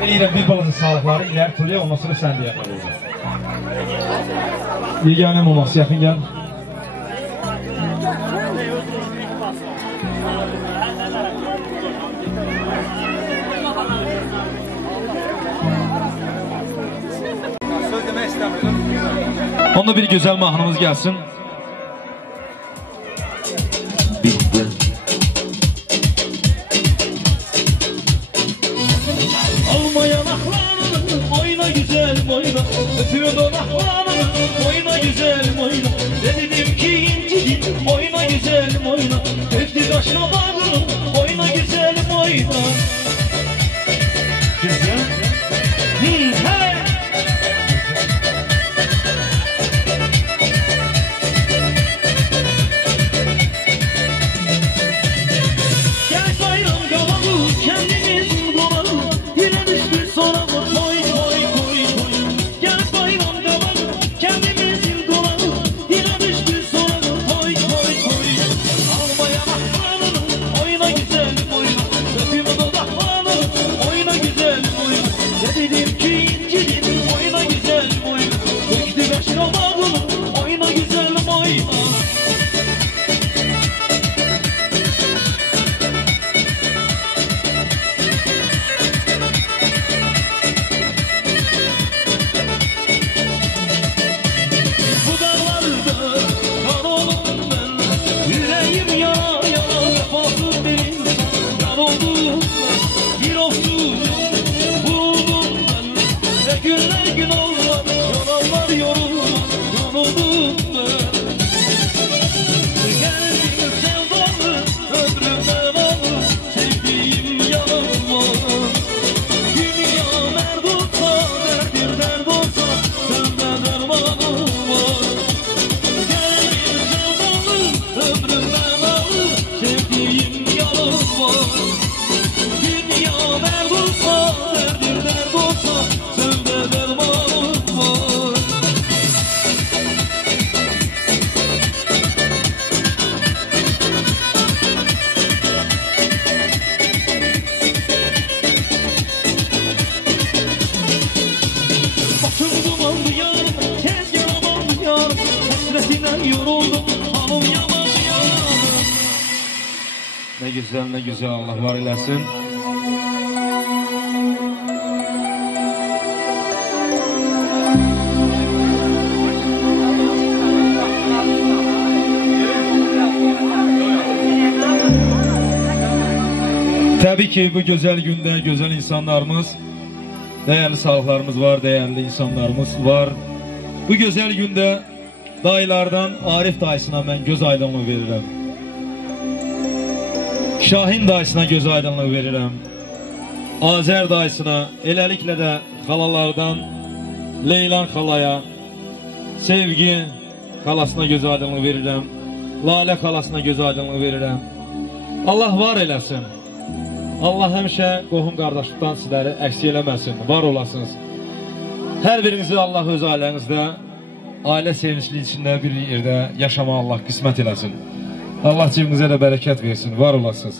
Eləyirəm bir balaca sağlıqları iləri turuya ondan sonra sən deyək. Yeganə maması yaxın gəl. Onda bir güzel mahnımız gelsin. Alma yanaklarını oyna güzel oyna. Öpüyor donaklarını oyna güzel oyna. Dedim ki incidi oyna güzel oyna. Öptü kaşına bağlı oyna güzel oyna. Güzel. Hey. Sonra koy koy koy koy. Gel bayram kalalım kendimizin dolanı. gün olmaz, yalanlar yorulmaz, yoruldum ben. Geldim sevdalı, ömrümden aldım, sevdiğim yalanlar. Dünya merd olsa, derdim dert olsa, sende dermanım var. Geldim sevdalı, ömrümden aldım, sevdiğim yalanlar. Dünya merd olsa, derdim dert olsa, sende dermanım var. Başım dumanlı yarım, tez yaramanlı yarım, hasretine yoruldum, hanım yamanlı yarım. Ne güzel Allah var eləsin. Tabii ki bu güzel günde güzel insanlarımız, değerli sağlıklarımız var, değerli insanlarımız var. Bu güzel günde dayılardan Arif dayısına ben göz aydınlığı veririm. Şahin dayısına göz aydınlığı veririm. Azer dayısına, eləliklə də xalalardan Leylan xalaya, Sevgi xalasına göz aydınlığı verirəm. Lalə xalasına göz aydınlığı verirəm. Allah var eləsin. Allah həmişə qohum qardaşlıqdan sizləri əksik eləməsin, var olasınız. Hər birinizi Allah öz ailənizdə, ailə sevincli içində bir yerdə yaşamağı Allah qismət eləsin. Allah cibinizə də bərəkət versin, var olasınız.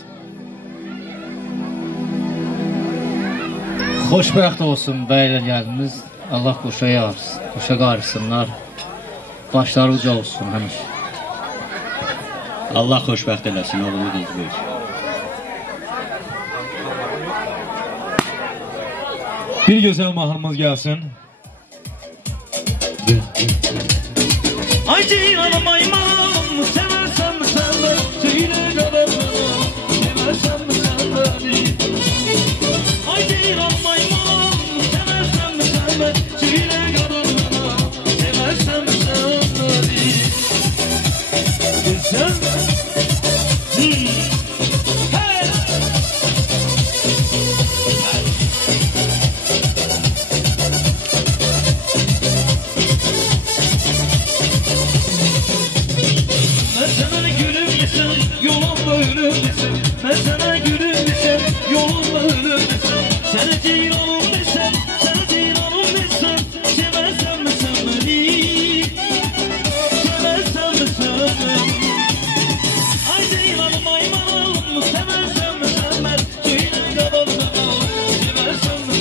Xoşbəxt olsun bəylər gəlimiz, Allah qoşa yarsın, qoşa qarışsınlar, başları uca olsun həmişə. Allah xoşbəxt eləsin, oğlunu qızdır. Bir gözəl mahnımız gəlsin. Ay ceylanım aymanım, seversen mi sen de, söyle kadar seversen mi sen de. Ay ceylanım aymanım, seversen mi sen de, söyle kadar seversen mi sen de. Sen seversen mi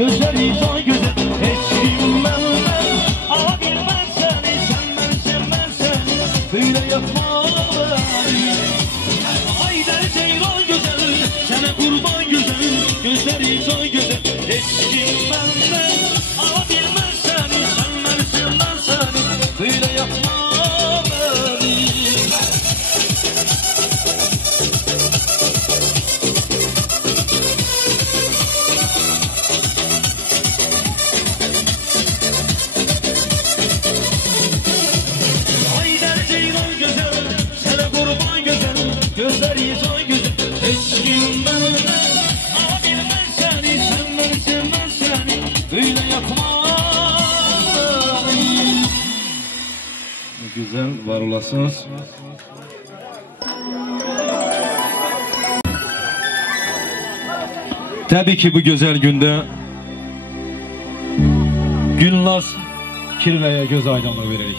gözleri can güzel. Hiç kim benden ala bilmez seni, sen seni, böyle yapma beni. Haydi ceylan güzel, sana kurban güzel, gözleri can güzel. Hiç kim benden ala bilmez seni, sen seni, böyle yapma beni. Gözleri son güzel, hiç kim benden ala bilmez seni, sen seni, böyle yapma beni. Güzel, var olasınız. Tabii ki bu güzel günde Gülnaz Kirve'ye göz aydınlığı veririk.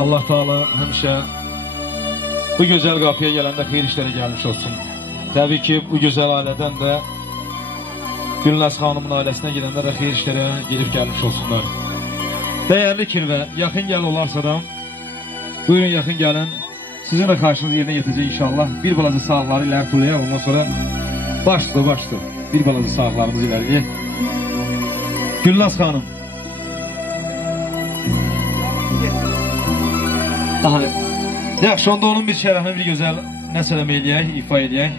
Allah Teala hemşe bu güzel kapıya gelende hayır işlere gelmiş olsun. Tabii ki bu güzel aileden de Gülnaz Hanım'ın ailesine gidende de hayır işlere gelip gelmiş olsunlar. Değerli Kirve, yakın gel olarsa da buyurun yakın gelin. Sizin de karşınız yerine yetecek inşallah. Bir balazı sağlıkları ileri turlayalım. Ondan sonra başlı. Bir balazı sağlıklarımız ileriye. Gülnaz Hanım. Daha yaxşı, onda onun bir şərəfini bir gözəl nə söyləmə eləyək, ifa eləyək.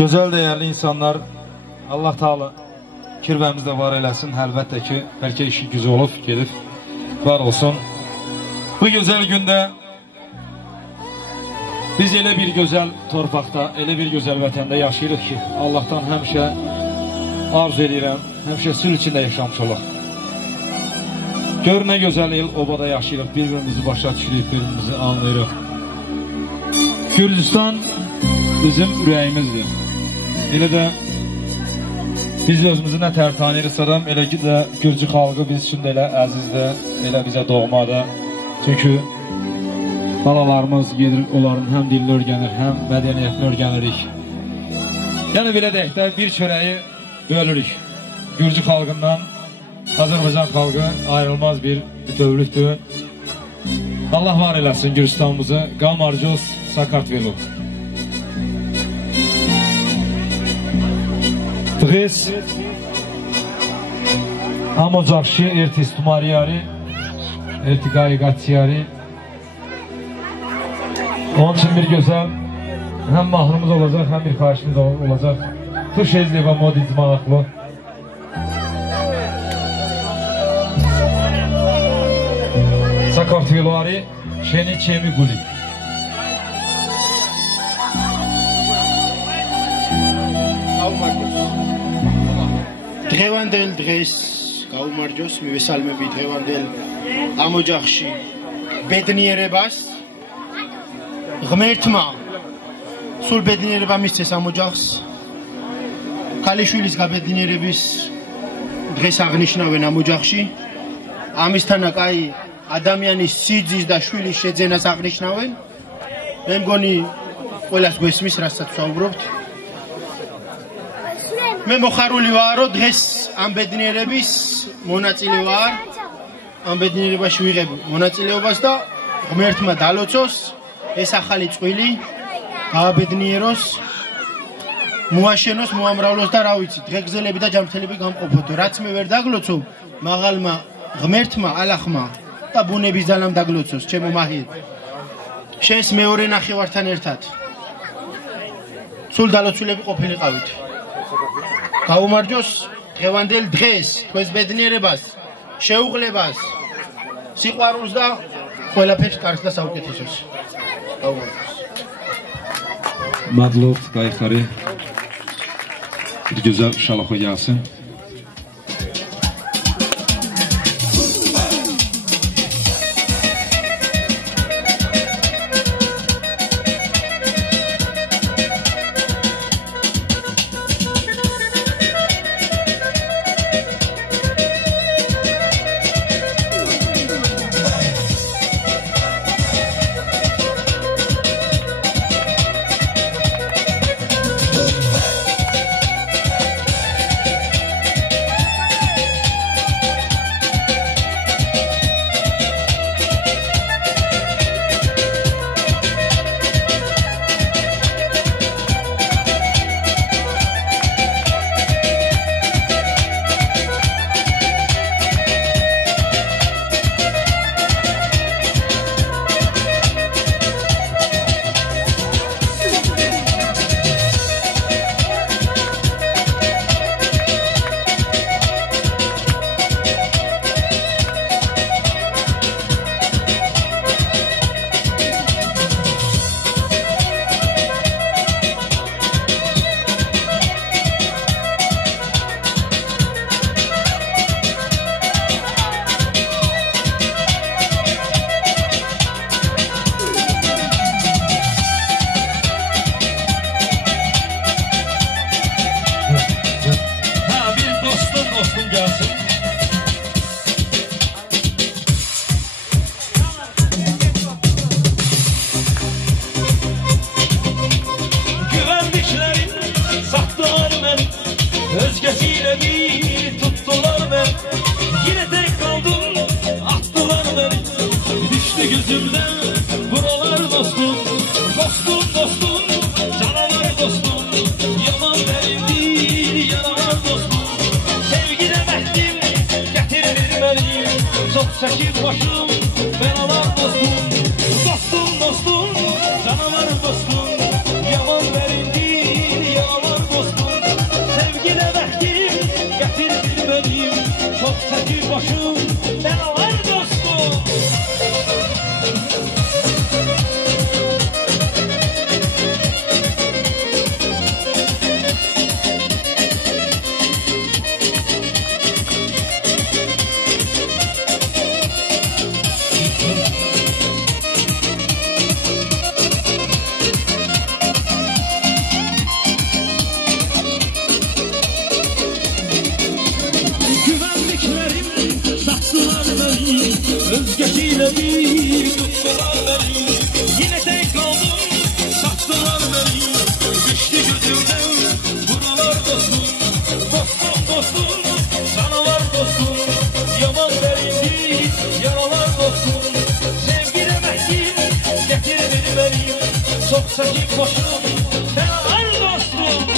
Gözəl dəyərli insanlar, Allah Taala kirvəmizdə var eləsin. Əlbəttə ki, bəlkə işi gücü olub, gedib, var olsun. Bu gözəl gündə biz elə bir gözəl torpaqda, elə bir gözəl vətəndə yaşayırıq ki, Allahdan həmişə arzu edirəm, həmişə sülh içində yaşamış olaq. Gör nə gözəl el obada yaşayırıq, bir-birimizi başa düşürük, bir-birimizi anlayırıq. Gürcüstan bizim ürəyimizdir. Elə də biz özümüzü nə tər tanıyırıqsa da, elə ki də Gürcü xalqı biz üçün də elə əzizdir, elə bizə doğmadır. Çünki balalarımız gedir, onların həm dilini öyrənir, həm mədəniyyətini öyrənirik. Yəni belə deyək də, bir çörəyi bölürük. Gürcü xalqından Azərbaycan xalqı ayrılmaz bir bütövlükdür. Allah var eləsin Gürcüstanımızı. Qamarcos Sakartvelo. Დღეს ამ ოჯახში ერთი სტუმარი არის, ერთი გაიგაცი არის. Onun için bir güzel hem mahrumuz olacak, hem bir karşımız olacak. Tu şezliva modi zmanaklı. Sakartveloari şeni çemi guli. დღევანდელ დღეს გაუმარჯოს მივესალმები დღევანდელ ამ ოჯახში ბედნიერებას ღმერთმა სულ ბედნიერება მისცეს ამ ოჯახს ქალიშვილის გაბედნიერების დღეს აღნიშნავენ ამ ოჯახში ამისთანა კაი ადამიანის სიძის და შვილის შეძენას აღნიშნავენ მე მგონი ყველას გვესმის რასაც ვსაუბრობთ მე მოხარული ვარ რომ დღეს ამ ბედნიერების მონაწილე ვარ ამ ბედნიერებაში ვიღებ მონაწილეობას და ღმერთმა დალოცოს ეს ახალი წვილი გააბედნიეროს მოაშენოს მოამრავლოს და რა ვიცი დღეგზელები და ჯანმრთელები გამყოფოდო რაც მე ვერ დაგლოცობ მაღალმა ღმერთმა ალახმა და ბუნების ძალამ დაგლოცოს ჩემო მაჰირ შენს მეორე ნახევართან ერთად სულ დალოცულები ყოფილიყავით გაუმარჯოს დღევანდელ დღეს თქვენს ბედნიერებას შეუღლებას სიყვარულს და ყველაფერს კარგს და საუკეთესოს გაუმარჯოს Madlov Kayxari bir güzel şalaxo gelsin. Çəkib başım, ben alan dostum, dostum, dostum, canavar dostum, yaman verildi, yaman Özgesiyle bir tuttular beni. Yine tek kaldım, sattılar beni. Düştü gözümden buralar dostum. Dostum dostum, canavar dostum. Yaman verindi, yaralar dostum. Sevgi demektir, getir beni benim. Çok çekik boşum, felalar dostum.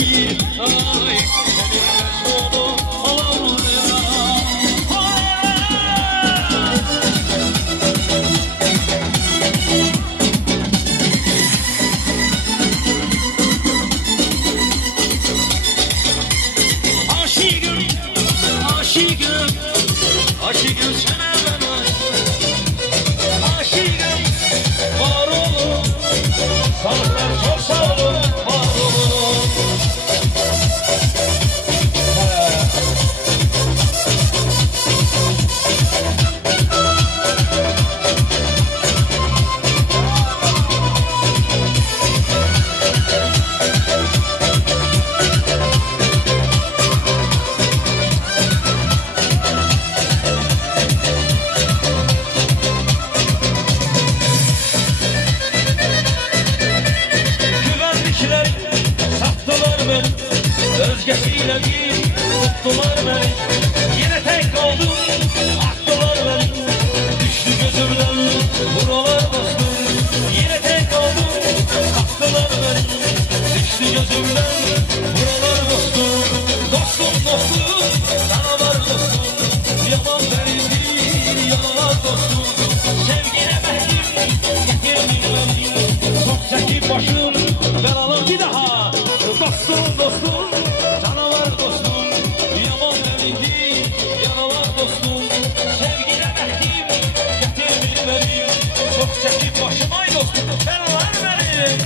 değil. Ay senin onu alamıyorum. Aşıkım, aşıkım, aşıkım sana ben aşıkım, var olun, sağlıklar çok sağ olun, var olun. Güvenlikler sattılar beni, özgesiyle bir tuttular beni. Yine tek kaldım, attılar beni, düştü gözümden buralar dostum. Yine tek kaldım, attılar beni, düştü gözümden buralar dostum. Dostum dostum, canavar dostum, yalan derindir yalan dostum. Sevgine mehdim, getirdin beni, çok çekip başım belalar bir daha. Dostum dostum, canavar dostum, yaman derindir yaralar dostum. Sevgine mehdim, getirdin beni, çok çekip başım ay dostum belalar beni.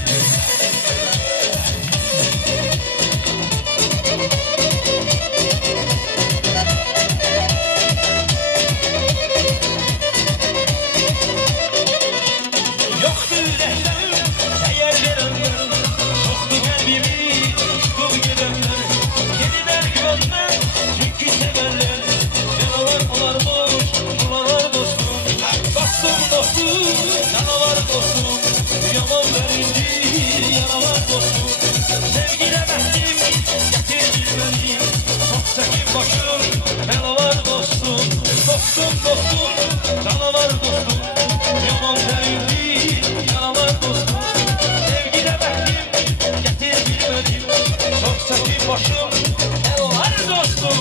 Yoktu yürekten değer verenler, çoktu kalbimi tutup gidenler. Yediler güvenler çünkü severler, yaralar olarmış buralar dostum. Dostum dostum, canavar dostum, yaman derindir yaralar dostum. Sevgine mehdim, getirdin beni, çok çekip başım belalar dostum. Dostum dostum, canavar dostum, yaman derindir yaralar dostum. Sevgine mehdim, getirdin beni, çok çekip başım belalar dostum.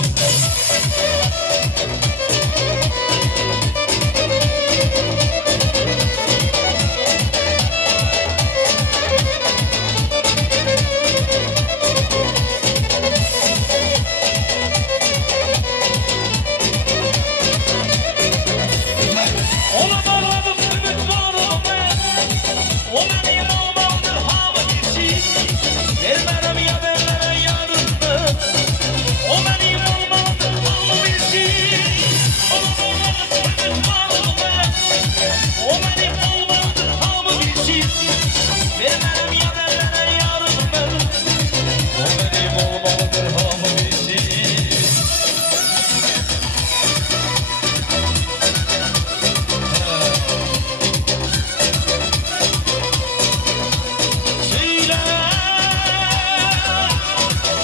Ona bağladım ümit varım ben, o benim olmalıdır hava geçi. Vermem ya vermem yarın ben, o benim olmalıdır hava geçi. Ona bağladım ümit varım ben, o benim olmalıdır hava geçi. Vermem ya vermem yarın ben, o benim olmalıdır hava geçi. Söyle,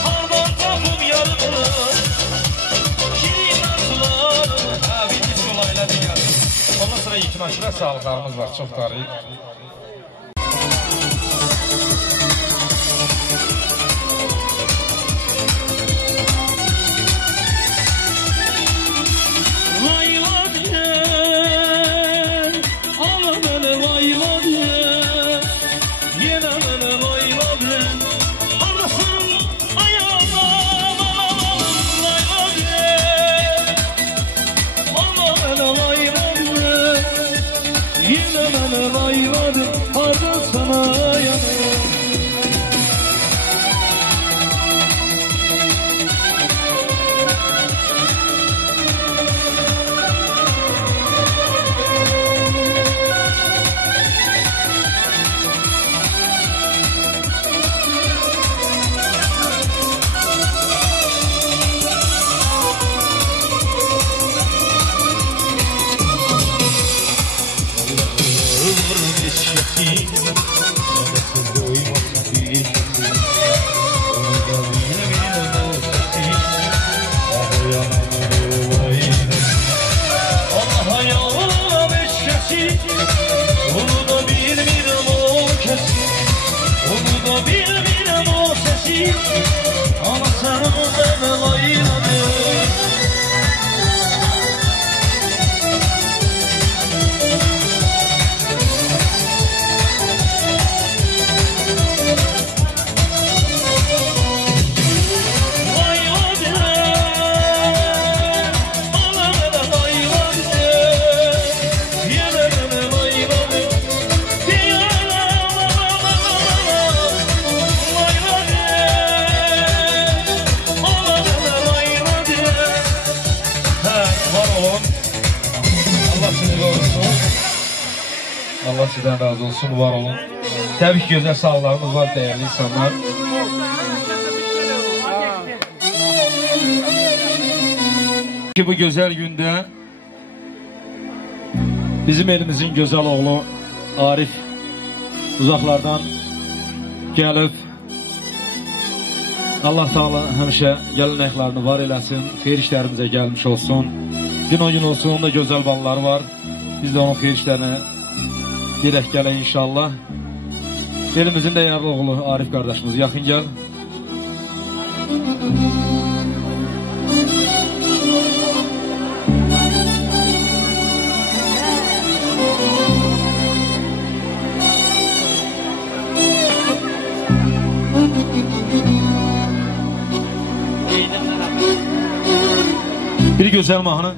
harman kapım yarımı, şirin arzular. Ha, bitti olayla diyor. Ondan sonra ilk naşıra sağlıklarımız var, çok tarih. Layla diye, ana beni layla diye, yine beni layla diye. Arasın ayağına, layla diye, ana beni layla diye, yine beni layla diye. Arda sana yanır. Onu da bilmirəm o kəsin, onu da bilmirəm o səsi. sizden razı olsun, var olun. Tabii ki güzel sağlarımız var değerli insanlar. Ki bu güzel günde bizim elimizin güzel oğlu Arif uzaklardan gelip Allah Teala həmişə gəlinəklərini var eləsin, xeyir işlərimizə gəlmiş olsun. Gün o gün olsun, onda gözəl balları var. Biz de onun xeyir işlərini dirək gələk inşallah. Elimizin dəyərli oğlu Arif qardaşımız, yaxın gəl. Bir güzel mahnı.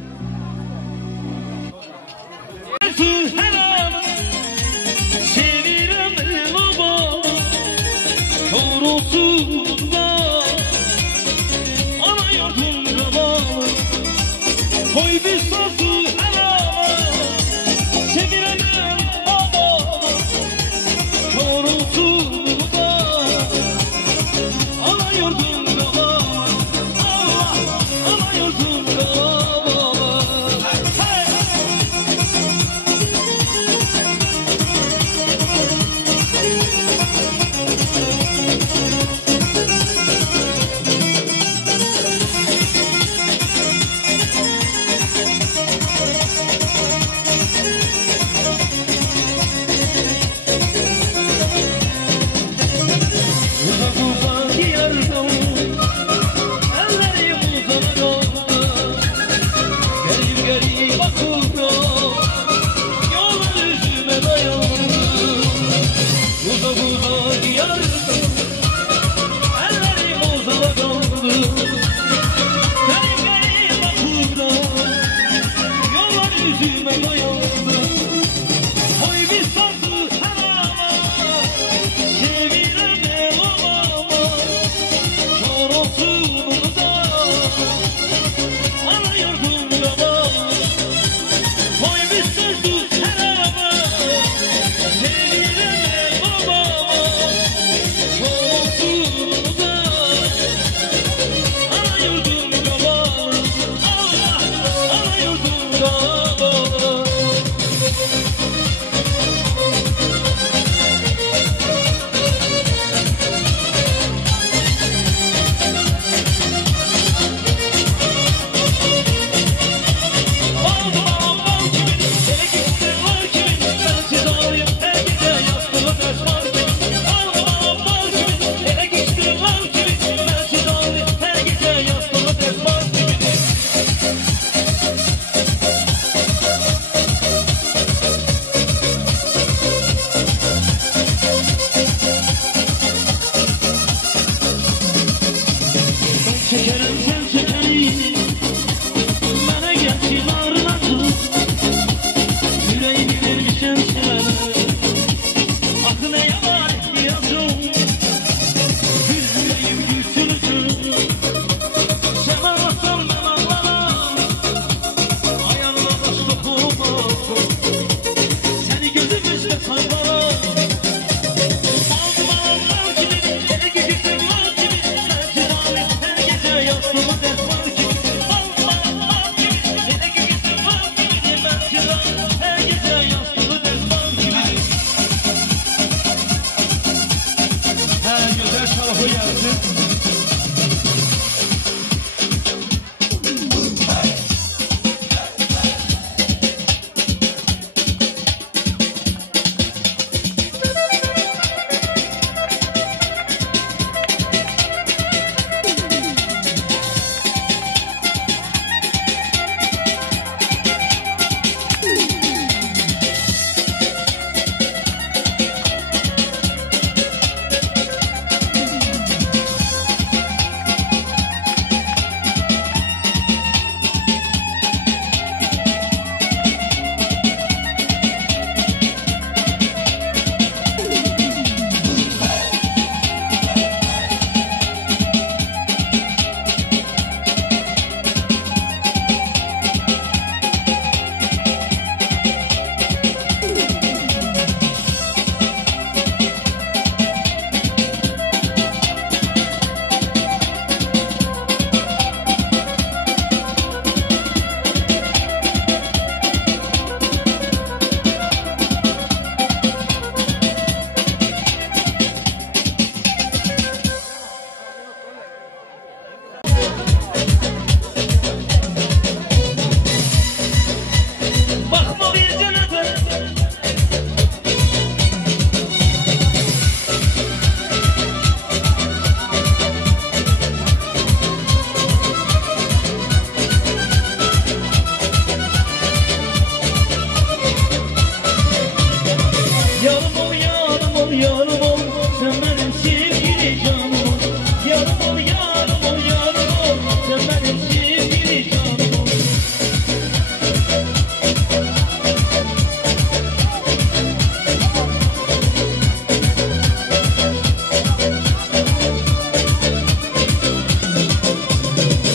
ol, yarım ol, sen benim sevgili canım ol. Yarım ol, yarım ol, yarım ol, sen benim sevgili canım ol.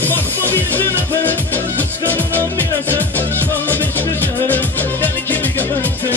Bakma bir öpe, kıskanılan bir eser, şanlı beş bir şehre, deli kimi geberse.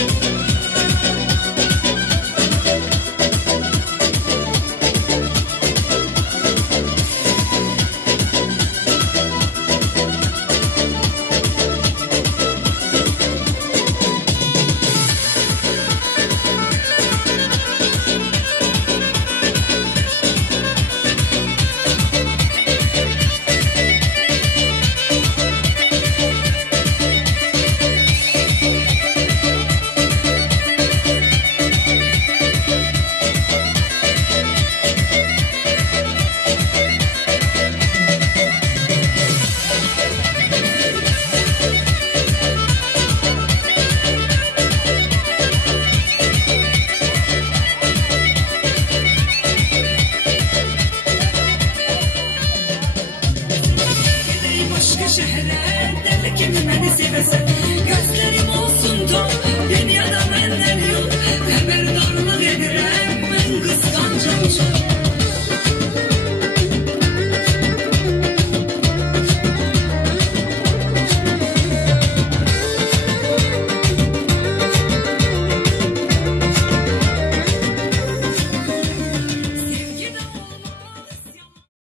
Başka şehre deli kimi beni seversen gözlerim olsun da dünyada benden yok haberdarlık ederim ben kıskançım çok.